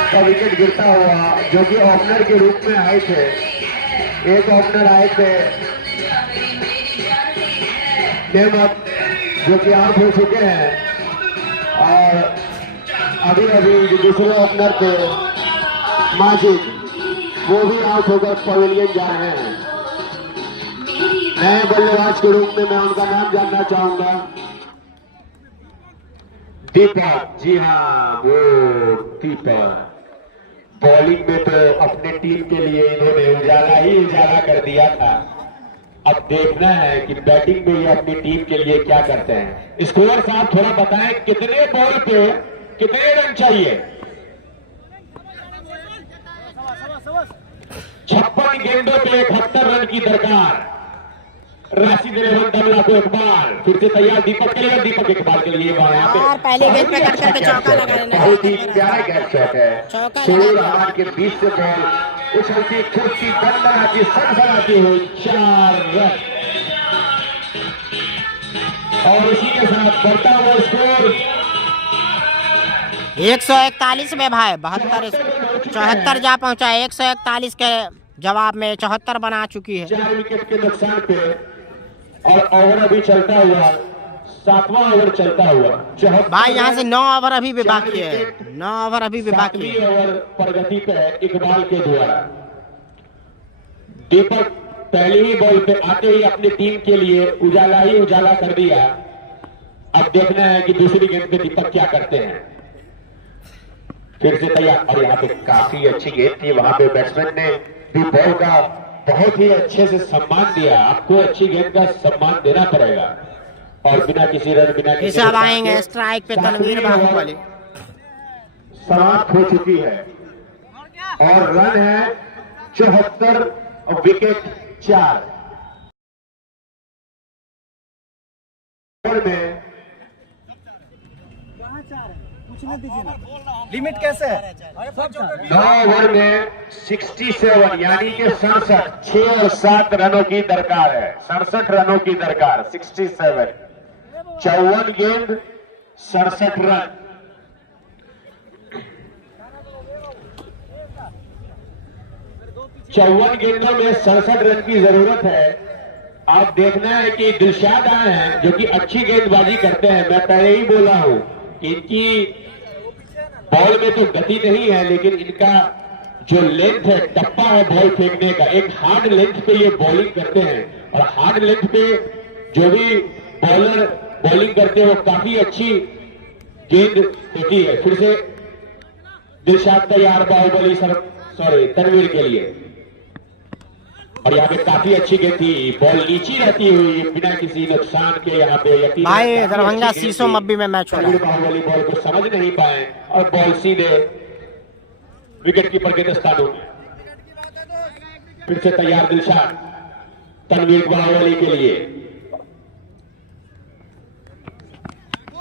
का विकेट गिरता हुआ, जो कि ओपनर के रूप में आए थे। एक ओपनर आए थे नेमत, जो कि आउट हो चुके हैं, और अभी अभी जो दूसरे ओपनर थे माजिद, वो भी आउट होकर पवेलियन जा रहे हैं। नए बल्लेबाज के रूप में मैं उनका नाम जानना चाहूंगा, दीपक। जी हाँ, वो दीपक बॉलिंग में तो अपने टीम के लिए इन्होंने उजाला ही उजाला कर दिया था। अब देखना है कि बैटिंग में ये अपनी टीम के लिए क्या करते हैं। स्कोर साहब थोड़ा बताएं, कितने बॉल पे कितने रन चाहिए? 56 गेंदों पे 71 रन की दरकार। राशिद रेवन दमला को इकबाल, फिर से तैयार दीपक के लिए, दीपक इकबाल के लिए पहले गेंद पे कर करके चौका लगाना। बहुत ही प्यारा गैप शॉट है। सुनील रहमान के बीच से बॉल उछलती कूदती दम बनाती सनसनाती हुई 4 रन, और इसी के साथ बढ़ता हुआ स्कोर 141 में भाई। 72 74 जा पहुंचा है। 141 के जवाब में 74 बना चुकी है। 4 विकेट के नुकसान पे, और ओवर अभी चलता हुआ 7वां ओवर चलता हुआ भाई। यहाँ से 9 ओवर अभी भी बाकी है। 9 ओवर अभी भी बाकी है। ओवर प्रगति पे है इकबाल के द्वारा। दीपक पहली ही बॉल पे आते ही अपनी टीम के लिए उजाला ही उजाला कर दिया। अब देखना है कि दूसरी गेंद पे दीपक क्या करते हैं। फिर से तैयार, और यहाँ पे काफी अच्छी गेंद थी, वहां पे बैट्समैन ने भी बॉल का बहुत ही अच्छे से सम्मान दिया। आपको अच्छी गेंद का सम्मान देना पड़ेगा, और बिना किसी रन, बिना किसी अब आएंगे स्ट्राइक पे तनवीर बाहुबली। समाप्त हो चुकी है, और रन है 74 और विकेट 4 में। लिमिट कैसे है? 9 ओवर में 67 यानी कि 67, 6 और 7 रनों की दरकार है। 67 रनों की दरकार, 67, 54 गेंद 67 रन। चौवन गेंदों में 67 रन की जरूरत है। आप देखना है कि दिलशाद आए हैं, जो कि अच्छी गेंदबाजी करते हैं। मैं पहले ही बोला हूं कि इनकी बॉल में तो गति नहीं है, लेकिन इनका जो लेंथ है, टप्पा है बॉल फेंकने का, एक हार्ड लेंथ पे ये बॉलिंग करते हैं और हार्ड लेंथ पे जो भी बॉलर बॉलिंग करते हैं वो काफी अच्छी गेंद होती है। फिर से दिलशाद तैयार बाहुबली तनवीर के लिए, और यहाँ पे काफी अच्छी गेंद थी, बॉल नीचे रहती हुई बिना किसी नुकसान के यहाँ पे यकीन भाई दरभंगा सीसो मब्बी में मैच हो रहा है। बाहुबली बॉल को समझ नहीं पाए और बॉल सीधे विकेट कीपर के दस्तानों में। फिर से तैयार दिलशाद तनवीर बाहुबली के लिए,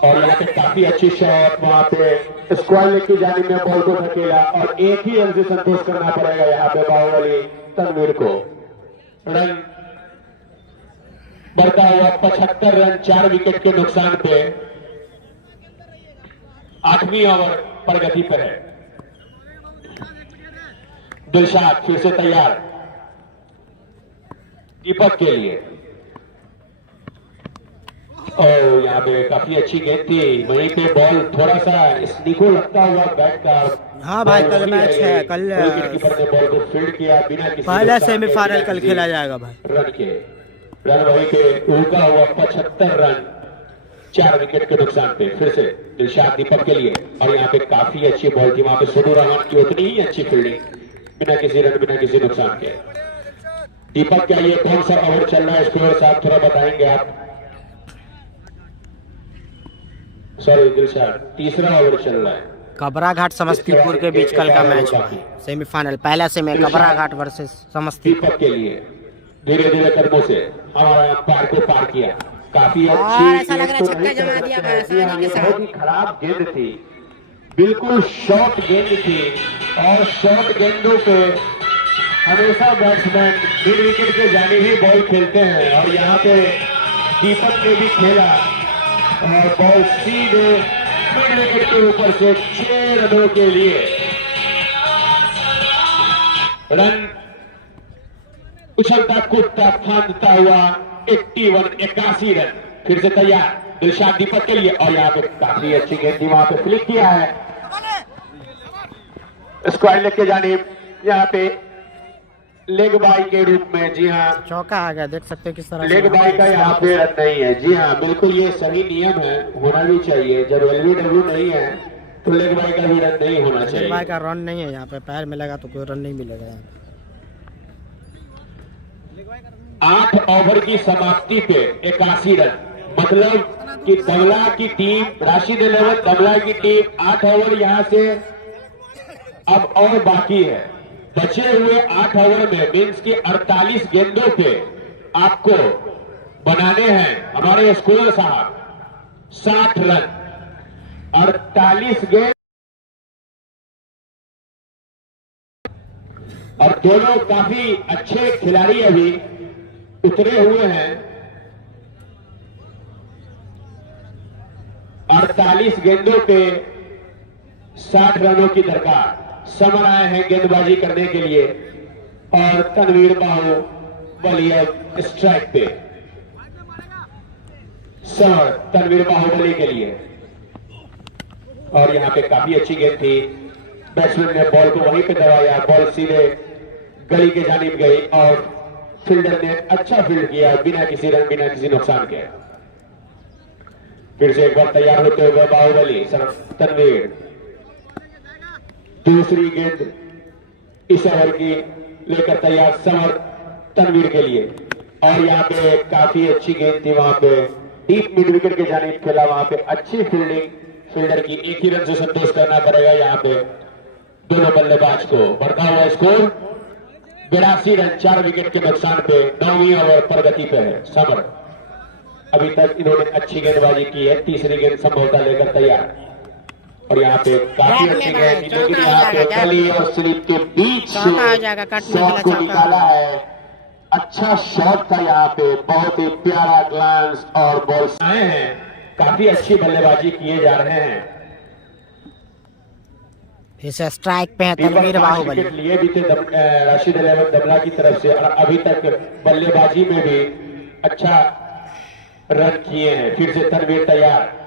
और यहाँ पे काफी अच्छी शॉट, वहां पे स्क्वायर लेग की जानिब में बॉल को धकेला और एक ही रन से संतोष करना पड़ेगा यहाँ पे बाहुबली तनवीर को। रन बढ़ता हुआ 75 रन 4 विकेट के नुकसान पे 8वीं ओवर प्रगति पर है। दिलशाद फिर से तैयार दीपक के लिए, और यहाँ पे काफी अच्छी गेंद थी, वहीं पे बॉल थोड़ा सा स्नीको लगता हुआ बैट का। हाँ भाई कल मैच है, कल कीपर ने बॉल को फील्ड किया बिना किसी पहला सेमीफाइनल कल खेला जाएगा भाई। रन वहीं पे उड़ता हुआ 75 रन 4 विकेट के नुकसान पे। फिर से दिलशाद दीपक के लिए, और यहाँ पे काफी अच्छी बॉल थी, वहां पे सोनू रहमान की उतनी ही अच्छी फील्डिंग बिना किसी रन बिना किसी नुकसान के। दीपक क्या ये कौन सा ओवर चल रहा है स्कोर साहब थोड़ा बताएंगे आप? सॉरी दिलशाद, तीसरा ओवर चल रहा है। कबरा घाट समस्तीपुर के बीच कल का मैच है सेमीफाइनल, पहला से में कबरा घाट वर्सेस समस्तीपुर। दीपक के लिए धीरे धीरे कदमों से हमारा पार को पार किया, काफी और अच्छी ऐसा लग रहा है छक्का जमा दिया भाई आसानी के साथ। बहुत ही खराब गेंद थी, बिल्कुल शॉर्ट गेंद थी, और शॉर्ट गेंदों पे हमेशा बैट्समैन मिड विकेट के जाने ही बॉल खेलते हैं, और यहाँ पे दीपक ने भी खेला और बॉल सीधे मिड विकेट के ऊपर से 6 रनों के लिए। रन उछलता कूदता फांदता हुआ 81 रन। फिर से तैयार दिलशाद दीपक के लिए, और यहाँ पे काफी अच्छी गेंद थी, वहां पे फ्लिक किया है स्क्वायर लेग के जानिब, यहाँ पे लेग बाई के रूप में। जी हाँ, चौका आ गया, देख सकते हैं किस तरह लेग बाई का यहाँ पे रन नहीं है। जी हाँ बिल्कुल, ये सही नियम है, होना भी चाहिए। जब LBW नहीं है तो लेग बाई का भी रन नहीं होना चाहिए। भाई का रन नहीं है यहाँ पे, पैर में लगा तो कोई रन नहीं मिलेगा यहाँ पे। 8 ओवर की समाप्ति पे 81 रन, मतलब कि दमला की टीम, राशिद 11 दमला की टीम 8 ओवर यहाँ से अब और बाकी है। बचे हुए 8 ओवर में मीन्स की 48 गेंदों पे आपको बनाने हैं हमारे स्कोर साहब 60 रन। 48 गेंद, और दोनों काफी अच्छे खिलाड़ी अभी उतरे हुए हैं। 48 गेंदों पे 60 रनों की दरकार। समर आए हैं गेंदबाजी करने के लिए, और तनवीर बाहुबली स्ट्राइक पे। समर तनवीर बाहुबली के लिए, और यहाँ पे काफी अच्छी गेंद थी, बैट्समैन ने बॉल को वहीं पे दबाया, बॉल सीधे गली के जानिब गई और फील्डर ने अच्छा फील्ड किया बिना किसी रन बिना किसी नुकसान के। फिर से एक बार तैयार होते हुए बाहुबली तनवीर, दूसरी गेंद इस ओवर की लेकर तैयार समर तनवीर के लिए, और यहाँ पे काफी अच्छी गेंद थी, वहां पे डीप मिड विकेट के जानिब खेला, वहां पे अच्छी फील्डिंग फील्डर की। एक ही रन से संतोष करना पड़ेगा यहाँ पे दोनों बल्लेबाज को। बढ़ता हुआ स्कोर 82 रन 4 विकेट के नुकसान पे 9वीं ओवर प्रगति पे है समर। अभी तक इन्होंने अच्छी गेंदबाजी की है, तीसरी गेंद संभवतः लेकर तैयार, और यहाँ पे काफी अच्छी गेंद, यहाँ पे गली और स्लिप के बीच शॉट को निकाला है। अच्छा शॉट था यहाँ पे, बहुत ही प्यारा ग्लांस और बॉल आए हैं, काफी अच्छी बल्लेबाजी किए जा रहे हैं। इस स्ट्राइक पे है तनवीर बाहुबली, लिए भी थे राशिद 11 दमला की तरफ से, और अभी तक बल्लेबाजी में भी अच्छा रन किए हैं। फिर से तनवीर तैयार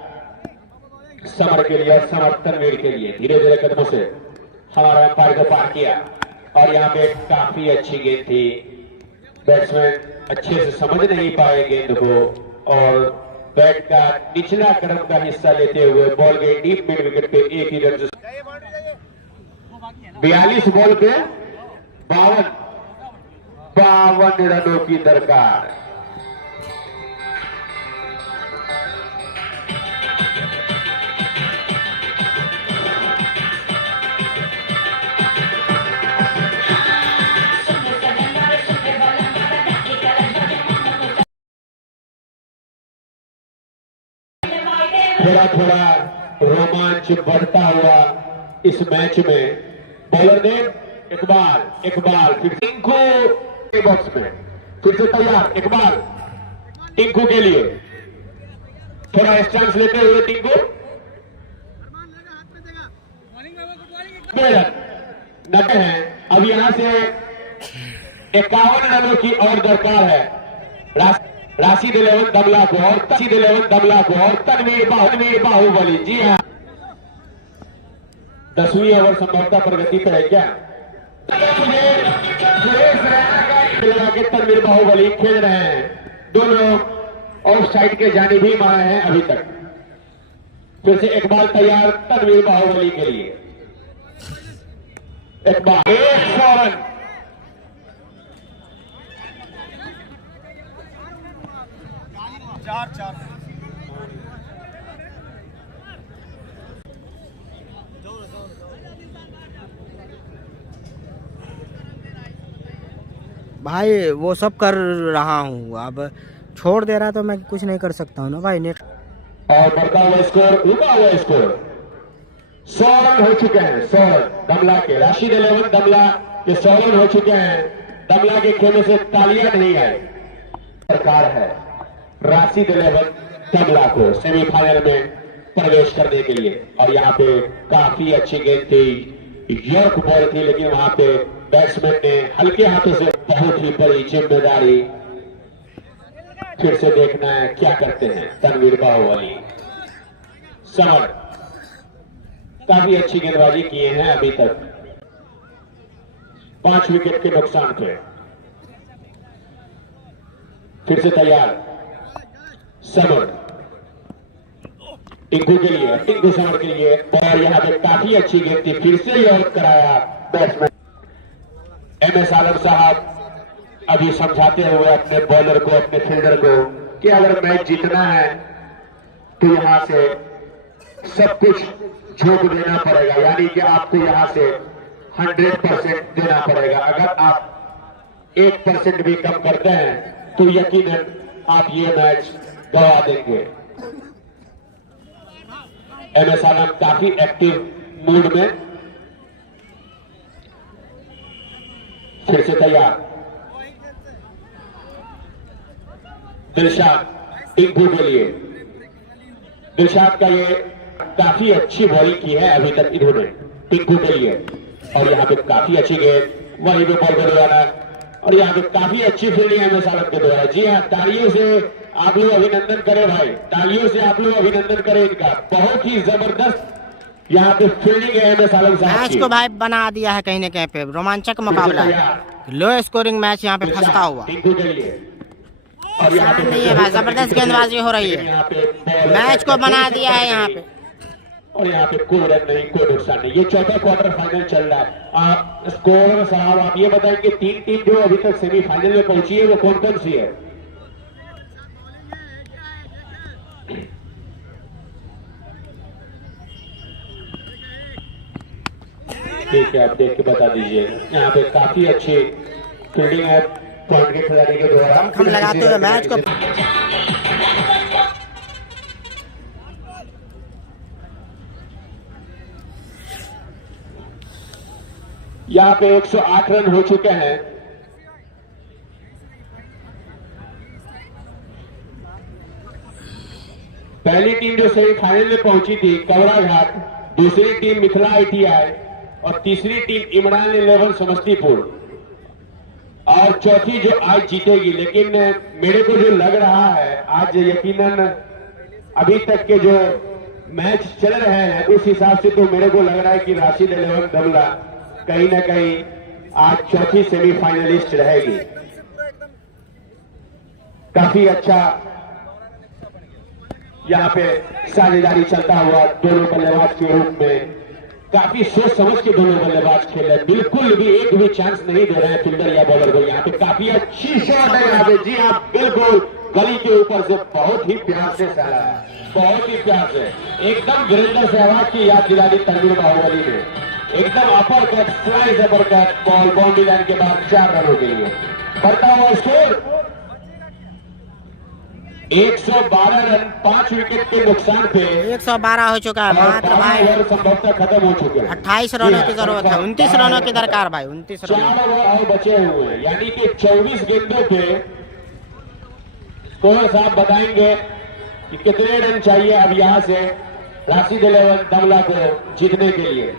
समर के लिए, समर तनवीर के लिए, धीरे धीरे कदमों से हमारा अंपायर को पार किया। और यहाँ पे काफी अच्छी गेंद थी, बैट्समैन अच्छे से समझ नहीं पाए गेंद को और बैट का निचला क्रम का हिस्सा लेते हुए बॉल गई डीप मिड विकेट पे एक ही रन। 42 बॉल पे 52 रनों की दरकार। थोड़ा थोड़ा रोमांच बढ़ता हुआ इस मैच में। बॉलर ने इकबाल फिर टिंकू के बॉक्स में, फिर से तैयार इकबाल टिंकू के लिए, थोड़ा स्टांस लेते हुए टिंकू नटे हैं। अब यहां से 51 रनों की और दरकार है। राशिद 11 दमला को और तनवीर बाहुबली। जी हाँ, 10वीं ओवर संभवतः प्रगति पर है क्या? के तनवीर बाहुबली खेल रहे हैं, दोनों ऑफ साइड के जानिब ही मारे हैं अभी तक। फिर से इकबाल तैयार तनवीर बाहुबली के लिए। इकबाल 100 रन। भाई वो सब कर रहा हूँ, अब छोड़ दे रहा तो मैं कुछ नहीं कर सकता हूँ ना भाई। नेट और बढ़ता हुआ स्कोर, रुका हुआ स्कोर, 100 रन हो चुके हैं। 100 रन दमला के, राशिद 11 दमला के 100 रन हो चुके हैं। दमला के खेमे से तालियां नहीं है। सरकार है राशिद 11 दमला को सेमीफाइनल में प्रवेश करने के लिए। और यहाँ पे काफी अच्छी गेंद थी, यॉर्क बॉल थी, लेकिन वहां पे बैट्समैन ने हल्के हाथों से बहुत ही बड़ी जिम्मेदारी। फिर से देखना है क्या करते हैं तनवीर बाहुबली। समर काफी अच्छी गेंदबाजी किए हैं अभी तक, 5 विकेट के नुकसान पे। फिर से तैयार समर टिंकू के लिए, टिंकू समर के लिए। और यहां पे काफी अच्छी गेंद थी, फिर से यॉर्क कराया बैट्समैन। MS आलम साहब अभी समझाते हुए अपने बॉलर को, अपने फील्डर को कि अगर मैच जीतना है तो यहां से सब कुछ झोंक देना पड़ेगा, यानी कि आपको यहां से 100% देना पड़ेगा। अगर आप 1% भी कम करते हैं तो यकीनन आप ये मैच गवा देंगे। MS आलम काफी एक्टिव मूड में। फिर से तैयार दिलशाद टिंकू के लिए। दिलशाद का ये काफी अच्छी बॉलिंग की है अभी तक इन्होंने टिंकू के लिए। और यहाँ पे काफी अच्छी गेंद, वहीं पे बॉल को दबाना, और यहाँ पे काफी अच्छी फील्डिंग है MS आलम के द्वारा। जी हाँ, तालियों से आप लोग अभिनंदन करें भाई, तालियों से आप लोग अभिनंदन करें इनका। बहुत ही जबरदस्त यहाँ पे फील्डिंग है MS आलम साहब मैच को भाई बना दिया है कहीं न कहीं पे। रोमांचक मुकाबला है, लो स्कोरिंग मैच यहाँ पे फंसता हुआ। टिंकू के लिए और यहाँ पे नहीं है भाई, जबरदस्त गेंदबाजी हो रही है, मैच को बना दिया है यहाँ पे। और यहाँ पे कोई रन नहीं, कोई नुकसान नहीं। ये चौथा क्वार्टर फाइनल चल रहा है। आप स्कोर साहब आप ये बताएं कि 3 टीम जो अभी तक सेमीफाइनल में पहुंची है वो कौन कौन सी है? ठीक है, आप देख के बता दीजिए। यहाँ पे काफी अच्छी फील्डिंग है पॉइंट के खिलाड़ी के द्वारा। हम लगाते हुए मैच को यहाँ पे 108 रन हो चुके हैं। पहली टीम जो सेमीफाइनल में पहुंची थी कवरा घाट, दूसरी टीम मिथिला ITI और तीसरी टीम इमरान 11 समस्तीपुर, और चौथी जो आज जीतेगी। लेकिन मेरे को जो लग रहा है आज यकीनन अभी तक के जो मैच चल रहे हैं उस हिसाब से तो मेरे को लग रहा है कि राशिद 11 दमला कहीं ना कहीं आज चौथी सेमीफाइनलिस्ट रहेगी। काफी अच्छा यहाँ पे साझेदारी चलता हुआ दोनों बल्लेबाज के रूप में, काफी सोच समझ के दोनों बल्लेबाज खेल रहे हैं, बिल्कुल भी एक भी चांस नहीं दे रहे हैं फील्डर या बॉलर को। यहाँ पे काफी अच्छी शॉट है यहाँ पे, जी हाँ बिल्कुल गली के ऊपर से बहुत ही प्यार से सारा है, बहुत ही प्यार से एकदम वीरेंद्र सहवाग की याद दिला दी तनवीर बाहुबली ने। एकदम upper cut slice upper cut ball boundary line के बाद 4 रनों के लिए बढ़ता हुआ स्कोर 112 रन 5 विकेट के नुकसान पे 112 हो चुका है मात्र भाई, संभवतः खत्म हो चुके हैं। 28 रनों की जरूरत है, 29 रनों की दरकार भाई, 29 रनों 4 ओवर और बचे हुए हैं, यानी कि 24 गेंदों पे स्कोर साहब बताएंगे कि कितने रन चाहिए अब यहां से राशिद 11 दमला को जीतने के लिए।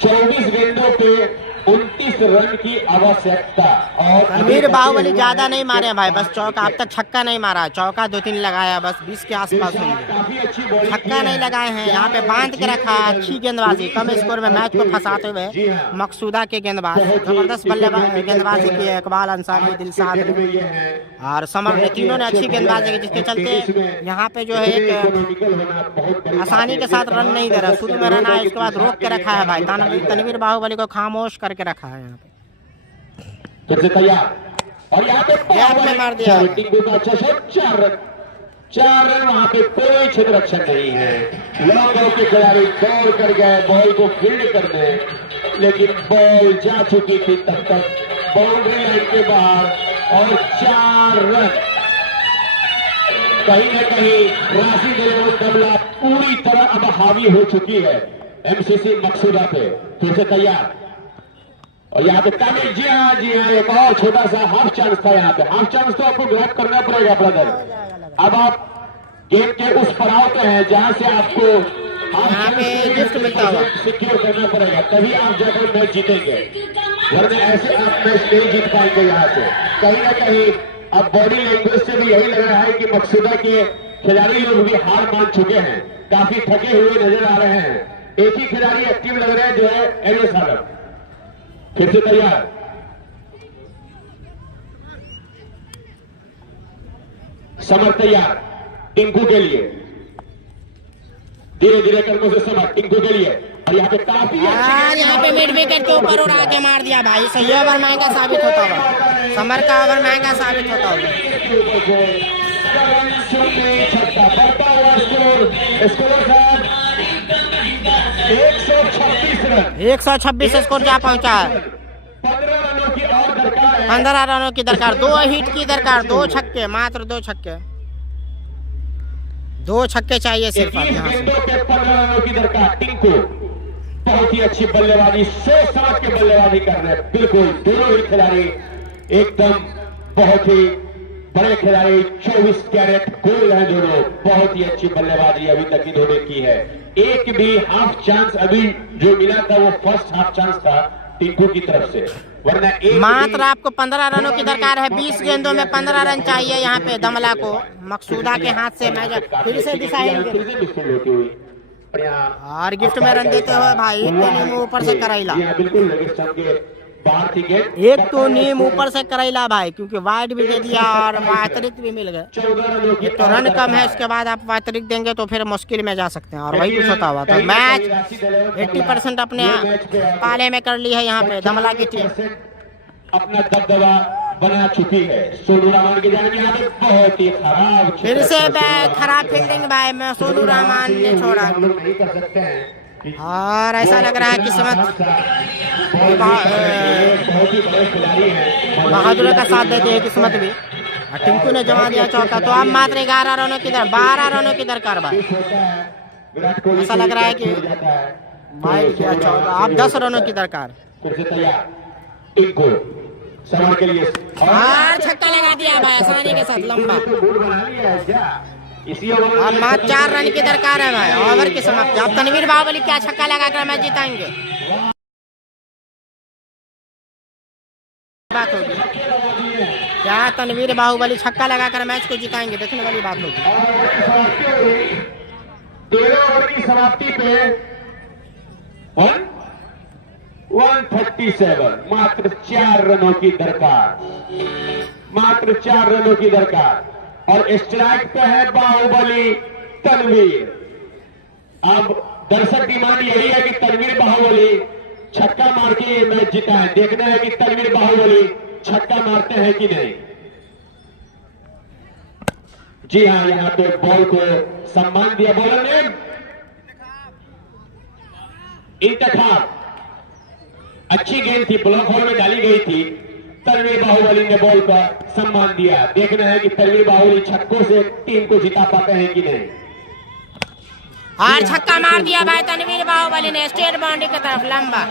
24 गेंदों पे 29 रन की आवश्यकता। और तनवीर बाहुबली ज्यादा नहीं मारे भाई, बस चौका, अब तक छक्का नहीं मारा, चौका 2-3 लगाया बस, 20 के आसपास होंगे, काफी अच्छी बॉलिंग छक्का नहीं लगाए हैं। यहाँ पे बांध के रखा, अच्छी गेंदबाजी, कम स्कोर में मैच को फंसाते हुए मकसूदा के गेंदबाज, जबरदस्त बल्लेबाज गेंदबाजी की है, इकबाल अंसारी, दिलशाद और समर ने, तीनों ने अच्छी गेंदबाजी की, जिसके चलते यहाँ पे जो है एक आसानी के साथ रन नहीं दे रहा। शुरू में रन आया, उसके बाद रोक के रखा है भाई, तनवीर बाहुबली को खामोश करके रखा है यहाँ पे। फिर से तैयार और यहाँ पे गैप में मार दिया। टिंकू का अच्छा शॉट, 4 रन वहां पे कोई क्षेत्र रक्षक नहीं है। लॉन्ग के खिलाड़ी दौड़ कर गए बॉल को फील्ड करने, लेकिन बॉल जा चुकी थी तब तक बाउंड्री लाइन के बाहर और 4 रन। कहीं न कहीं राशिद 11 दमला पूरी तरह अब हावी हो चुकी है एमसीसी मकसूदा पे। फिर से तैयार और यहाँ पे तामिल, जी हाँ एक और छोटा सा हाफ चांस था। यहाँ पे हाफ चांस तो आपको ग्रैब करना पड़ेगा ब्रदर। अब आप गेम के उस पड़ाव पे हैं जहाँ से आपको यहाँ पे गिफ्ट मिलता होगा, सिक्योर करना पड़ेगा, तभी आप जाकर मैच जीतेंगे, वरना ऐसे आप मैच नहीं जीत पाएंगे। यहाँ से कहीं ना कहीं अब बॉडी लैंग्वेज से भी यही लग रहा है कि मकसूदा के खिलाड़ी लोग भी हार मान चुके हैं, काफी थके हुए नजर आ रहे हैं। एक ही खिलाड़ी एक्टिव लग रहे हैं जो है एरिस आलम। फिर से तैयार समर, तैयार टिंकू के लिए, धीरे धीरे कदमों से समर टिंकू के लिए। और यहाँ पे काफी यहाँ पे मिड विकेट के ऊपर उड़ा के मार दिया भाई, सही ओवर महंगा साबित होता होगा, समर का ओवर महंगा साबित होता होगा। बढ़ता हुआ स्कोर 126 रन, 126 स्कोर क्या पहुंचा है, 15 रनों की और दरकार है, 15 रनों की दरकार, 2 हिट की दरकार, 2 छक्के, मात्र 2 छक्के, 2 छक्के चाहिए सिर्फ। 15 रनों की दरकार। टिंकू बहुत ही अच्छी बल्लेबाजी, सोच समझ के बल्लेबाजी कर रहे हैं, बिल्कुल दोनों ही खिलाड़ी एकदम बहुत ही बड़े खिलाड़ी, 24 कैरेट गोल्ड है दोनों, बहुत ही अच्छी बल्लेबाजी अभी तक इन्होंने की है। एक भी हाफ चांस अभी जो मिला था वो फर्स्ट हाफ चांस था टिंकू की तरफ से, वरना मात्र आपको 15 रनों की दरकार है, 20 गेंदों में 15 रन चाहिए यहाँ पे दमला को। मकसूदा के हाथ से मैच फिर से डिसाइड और गिफ्ट में रन देते हुए भाई, एक तो नीम ऊपर से करैला, एक तो नीम ऊपर से करैला भाई, क्योंकि वाइड भी दे दिया और अतिरिक्त भी मिल गए। एक तो रन कम है, उसके बाद आप अतिरिक्त देंगे तो फिर मुश्किल में जा सकते हैं, और वही कुछ होता हुआ था। मैच 80% अपने पाले में कर ली है यहाँ पे दमला की टीम, अपना दबदबा बना चुकी है। सोनू रहमान की जाने यहाँ पे बहुत ही खराब, फिर से खराब फील्डिंग भाई, मैं सोनू रहमान ने छोड़ा नहीं कर सकते हैं, और ऐसा लग रहा है किस्मत बहुत ही बड़े खिलाड़ी हैं, बहादुर का साथ देती है किस्मत भी। टिंकू ने जमा दिया चौका, तो अब मात्र 11 रनों की 12 रनों की दरकार भाई, ऐसा लग रहा है कि भाई क्या 14, अब 10 रनों की दरकार। फिर से तैयार टिंकू समर के लिए, और छक्का लगा दिया भाई आसानी के साथ, लंबा। मूड बना लिया है क्या इसी ओवर और मात्र 4 रन की दरकार है भाई, ओवर की समाप्ति। अब तनवीर बाहुबली क्या छक्का लगाकर मैच जिताएंगे, बात होगी क्या, तनवीर बाहुबली छक्का लगाकर मैच को जिताएंगे, देखने वाली बात होगी। 13 ओवर की समाप्ति पे 137, मात्र 4 रनों की दरकार, मात्र 4 रनों की दरकार। और स्ट्राइक पे है बाहुबली तनवीर। अब दर्शक डिमांड यही है कि तनवीर बाहुबली छक्का मार के ये मैच जीता है। देखना है कि तनवीर बाहुबली छक्का मारते हैं कि नहीं। जी हाँ, यहाँ पे बॉल को सम्मान दिया बॉलर ने। इंतखाब अच्छी गेंद थी, ब्लॉक होल में डाली गई थी। तनवीर बाहुबली ने बॉल का सम्मान दिया। देखना है कि तनवीर बाहुबली छक्कों से टीम को जिता पाते हैं कि नहीं। और छक्का मार दिया भाई तनवीर बाहुबली ने स्टेट बाउंड्री की तरफ लंबा,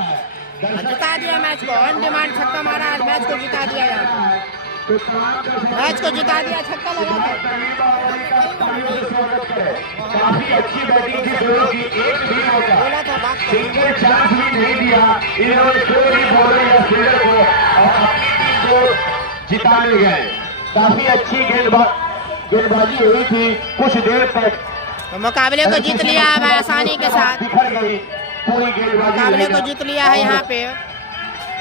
जिता दिया मैच को। ऑन डिमांड छक्का मारा और मैच को जिता दिया, मैच को जिता दिया, छक्का लगा काफी अच्छी बैटिंग थी दोनों की, एक भी मौका सिंगल चांस भी नहीं दिया इन्होंने, कोई भी बॉलर या फील्डर को, और अपनी टीम को जिताने गए। काफी अच्छी गेंदबाजी हुई थी कुछ देर तक, तो मुकाबले को जीत लिया है भाई आसानी के साथ। बिखर गई पूरी गेंदबाजी, मुकाबले को जीत लिया है यहाँ पे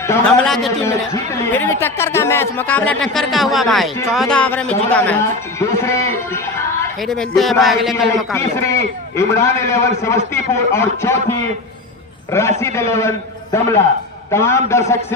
दमला की टीम ने। फिर भी टक्कर का मैच, मुकाबला टक्कर का हुआ भाई, 14 ओवर में जीता मैच। दूसरी फिर मिलते हैं भाई अगले कल मुकाबले। तीसरी इमरान 11 समस्तीपुर और चौथी राशिद 11 दमला। तमाम दर्शक से